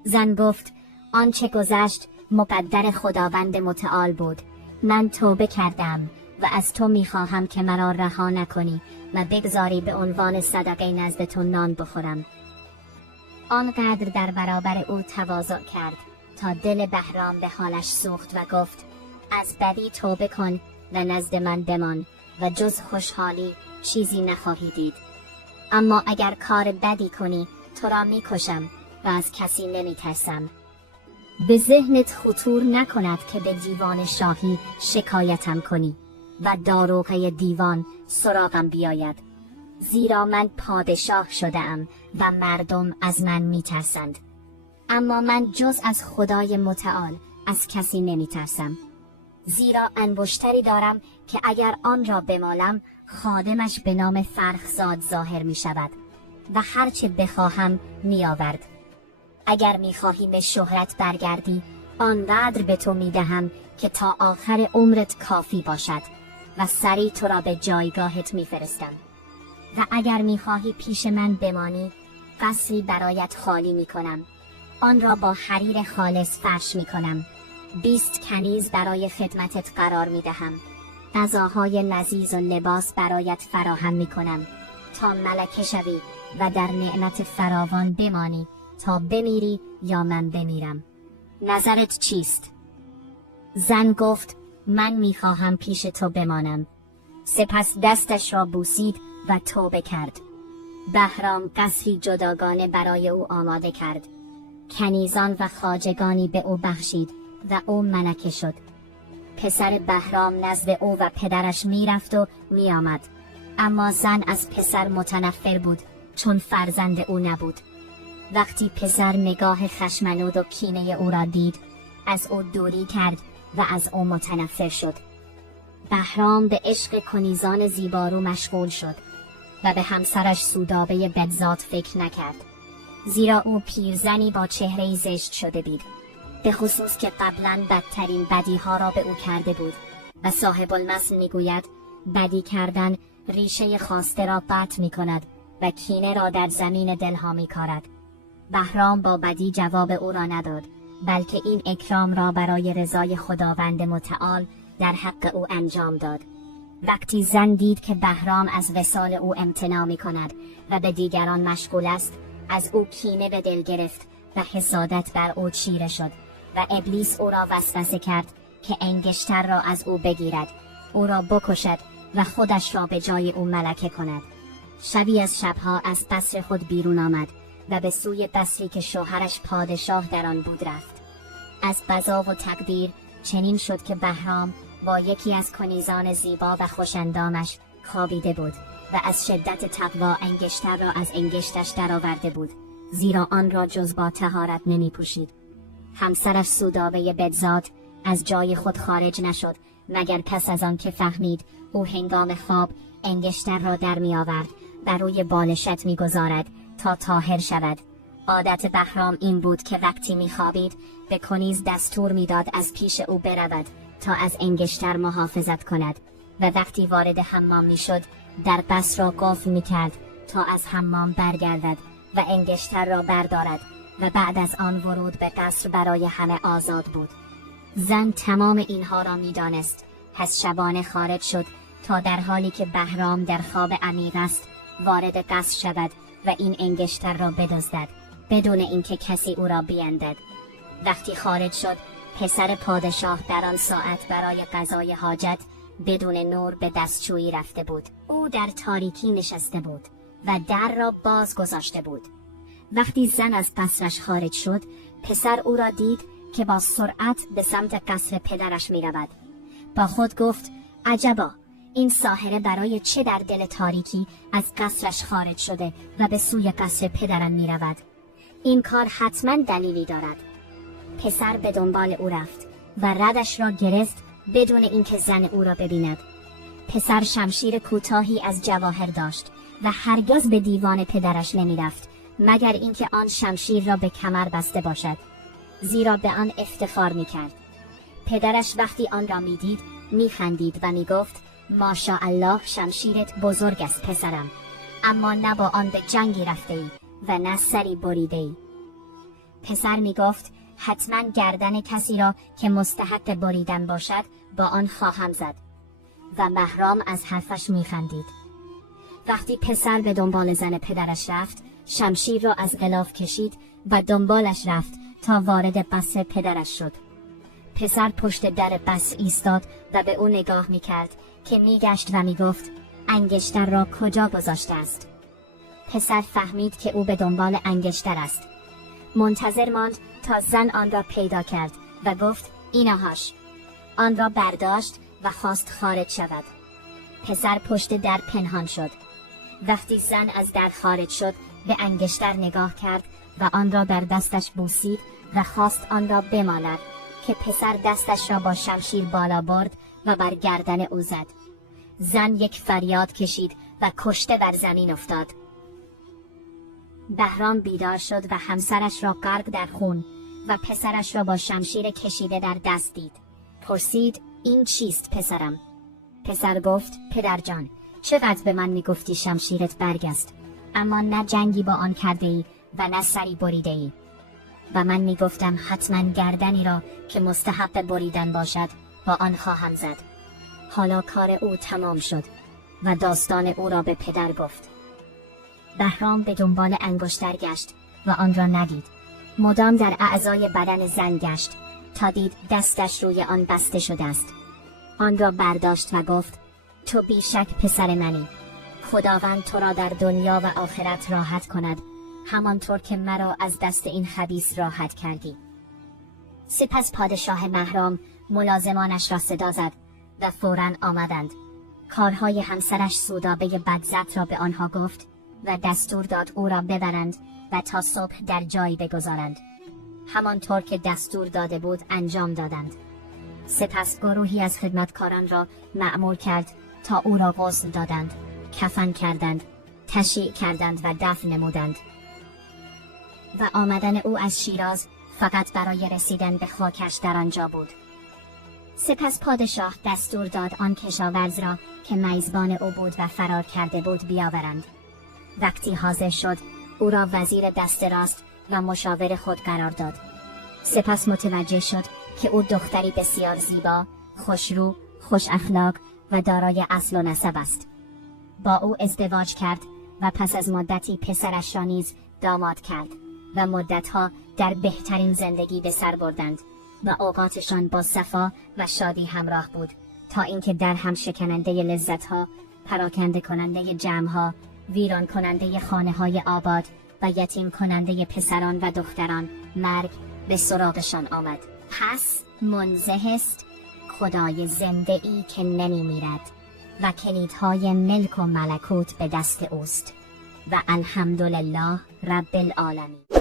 زن گفت: آنچه گذشت مقدر خداوند متعال بود. من توبه کردم و از تو میخواهم که مرا رها نکنی و بگذاری به عنوان صدقه نزد تو نان بخورم. آنقدر در برابر او تواضع کرد تا دل بهرام به حالش سوخت و گفت: از بدی توبه کن و نزد من بمان و جز خوشحالی چیزی نخواهی دید. اما اگر کار بدی کنی تو را میکشم و از کسی نمیترسم. به ذهنت خطور نکند که به دیوان شاهی شکایتم کنی و داروغه دیوان سراغم بیاید، زیرا من پادشاه شده‌ام و مردم از من میترسند. اما من جز از خدای متعال از کسی نمیترسم، زیرا انگشتری دارم که اگر آن را بمالم خادمش به نام فرخزاد ظاهر می شود و هرچه بخواهم می آورد. اگر می خواهی به شهرت برگردی آنقدر به تو میدهم که تا آخر عمرت کافی باشد و سریع تو را به جایگاهت میفرستم. و اگر میخواهی پیش من بمانی، قصری برایت خالی میکنم. آن را با حریر خالص فرش میکنم. 20 کنیز برای خدمتت قرار میدهم. غذاهای لذیذ و لباس برایت فراهم میکنم تا ملکه شوی و در نعمت فراوان بمانی تا بمیری یا من بمیرم. نظرت چیست؟ زن گفت من میخواهم پیش تو بمانم. سپس دستش را بوسید و توبه کرد. بهرام قصری جداگانه برای او آماده کرد. کنیزان و خواجگانی به او بخشید و او ملکه شد. پسر بهرام نزد او و پدرش میرفت و میآمد، اما زن از پسر متنفر بود چون فرزند او نبود. وقتی پسر نگاه خشمنود و کینه او را دید، از او دوری کرد و از او متنفر شد. بهرام به عشق کنیزان زیبارو مشغول شد و به همسرش سودابه بدزاد فکر نکرد، زیرا او پیرزنی با چهره زشت شده بود، به خصوص که قبلا بدترین بدیها را به او کرده بود و صاحب المثل میگوید بدی کردن ریشه خواسته را قطع می کند و کینه را در زمین دلها می کارد. بهرام با بدی جواب او را نداد، بلکه این اکرام را برای رضای خداوند متعال در حق او انجام داد. وقتی زن دید که بهرام از وصال او امتناع می کند و به دیگران مشغول است، از او کینه به دل گرفت و حسادت بر او چیره شد و ابلیس او را وسوسه کرد که انگشتر را از او بگیرد، او را بکشد و خودش را به جای او ملکه کند. شبی از شبها از قصر خود بیرون آمد و به سوی قصری که شوهرش پادشاه در آن بود رفت. از قضا و تقدیر چنین شد که بهرام با یکی از کنیزان زیبا و خوشندامش خوابیده بود و از شدت تقوا انگشتر را از انگشتش درآورده بود، زیرا آن را جز با طهارت نمی پوشید. همسرش سودابه بدزاد از جای خود خارج نشد مگر پس از آن که فهمید او هنگام خواب انگشتر را در می آورد و روی بالشت می گذارد تا طاهر شود. عادت بهرام این بود که وقتی می خوابید به کنیز دستور می داد از پیش او برود تا از انگشتر محافظت کند و وقتی وارد حمام می شد در قصر را قفل می کرد تا از حمام برگردد و انگشتر را بردارد و بعد از آن ورود به قصر برای همه آزاد بود. زن تمام اینها را می دانست، پس شبانه خارج شد تا در حالی که بهرام در خواب عمیق است وارد قصر شود و این انگشتر را بدزدد بدون اینکه کسی او را بیندد. وقتی خارج شد پسر پادشاه در آن ساعت برای قضای حاجت بدون نور به دستشویی رفته بود. او در تاریکی نشسته بود و در را باز گذاشته بود. وقتی زن از قصرش خارج شد پسر او را دید که با سرعت به سمت قصر پدرش می رود. با خود گفت عجبا، این ساحره برای چه در دل تاریکی از قصرش خارج شده و به سوی قصر پدرم می رود؟ این کار حتما دلیلی دارد. پسر به دنبال او رفت و ردش را گرفت بدون اینکه زن او را ببیند. پسر شمشیر کوتاهی از جواهر داشت و هرگز به دیوان پدرش نمی رفت مگر اینکه آن شمشیر را به کمر بسته باشد، زیرا به آن افتخار می کرد. پدرش وقتی آن را می دید می خندید و می گفت ماشاءالله شمشیرت بزرگ است پسرم، اما نه با آن به جنگی رفته ای و نه سری بریده ای. پسر می گفت حتما گردن کسی را که مستحق بریدن باشد با آن خواهم زد و بهرام از حرفش می خندید. وقتی پسر به دنبال زن پدرش رفت شمشیر را از غلاف کشید و دنبالش رفت تا وارد قصر پدرش شد. پسر پشت در قصر ایستاد و به او نگاه می کرد که می گشت و می گفت انگشتر را کجا گذاشته است؟ پسر فهمید که او به دنبال انگشتر است. منتظر ماند تا زن آن را پیدا کرد و گفت اینهاش. آن را برداشت و خواست خارج شود. پسر پشت در پنهان شد. وقتی زن از در خارج شد به انگشتر نگاه کرد و آن را در دستش بوسید و خواست آن را بمالد که پسر دستش را با شمشیر بالا برد و بر گردن او زد. زن یک فریاد کشید و کشته بر زمین افتاد. بهرام بیدار شد و همسرش را غرق در خون و پسرش را با شمشیر کشیده در دست دید. پرسید این چیست پسرم؟ پسر گفت پدرجان، چقدر به من میگفتی شمشیرت برگ است، اما نه جنگی با آن کرده ای و نه سری بریده ای. و من میگفتم حتما گردنی را که مستحق بریدن باشد با آن خواهم زد. حالا کار او تمام شد و داستان او را به پدر گفت. بهرام به دنبال انگشتر گشت و آن را ندید. مدام در اعضای بدن زن گشت تا دید دستش روی آن بسته شده است. آن را برداشت و گفت تو بیشک پسر منی. خداوند تو را در دنیا و آخرت راحت کند، همانطور که مرا از دست این خبیث راحت کردی. سپس پادشاه مهرام ملازمانش را صدا زد و فوراً آمدند. کارهای همسرش سودابه بدزت را به آنها گفت و دستور داد او را ببرند و تا صبح در جایی بگذارند. همانطور که دستور داده بود انجام دادند. سپس گروهی از خدمتکاران را مأمور کرد تا او را غسل دادند، کفن کردند، تشییع کردند و دفن نمودند. و آمدن او از شیراز فقط برای رسیدن به خاکش در آنجا بود. سپس پادشاه دستور داد آن کشاورز را که میزبان او بود و فرار کرده بود بیاورند. وقتی حاضر شد او را وزیر دست راست و مشاور خود قرار داد. سپس متوجه شد که او دختری بسیار زیبا، خوشرو، خوش اخلاق و دارای اصل و نسب است. با او ازدواج کرد و پس از مدتی پسرش را نیز داماد کرد و مدتها در بهترین زندگی به سر بردند و اوقاتشان با صفا و شادی همراه بود تا اینکه در هم شکننده لذتها، پراکنده کننده جمعها، ویران کننده خانه‌های آباد و یتیم کننده پسران و دختران مرگ به سراغشان آمد. پس منزه است خدای زنده ای که نمی میرد و کلیدهای ملک و ملکوت به دست اوست و الحمدلله رب العالمین.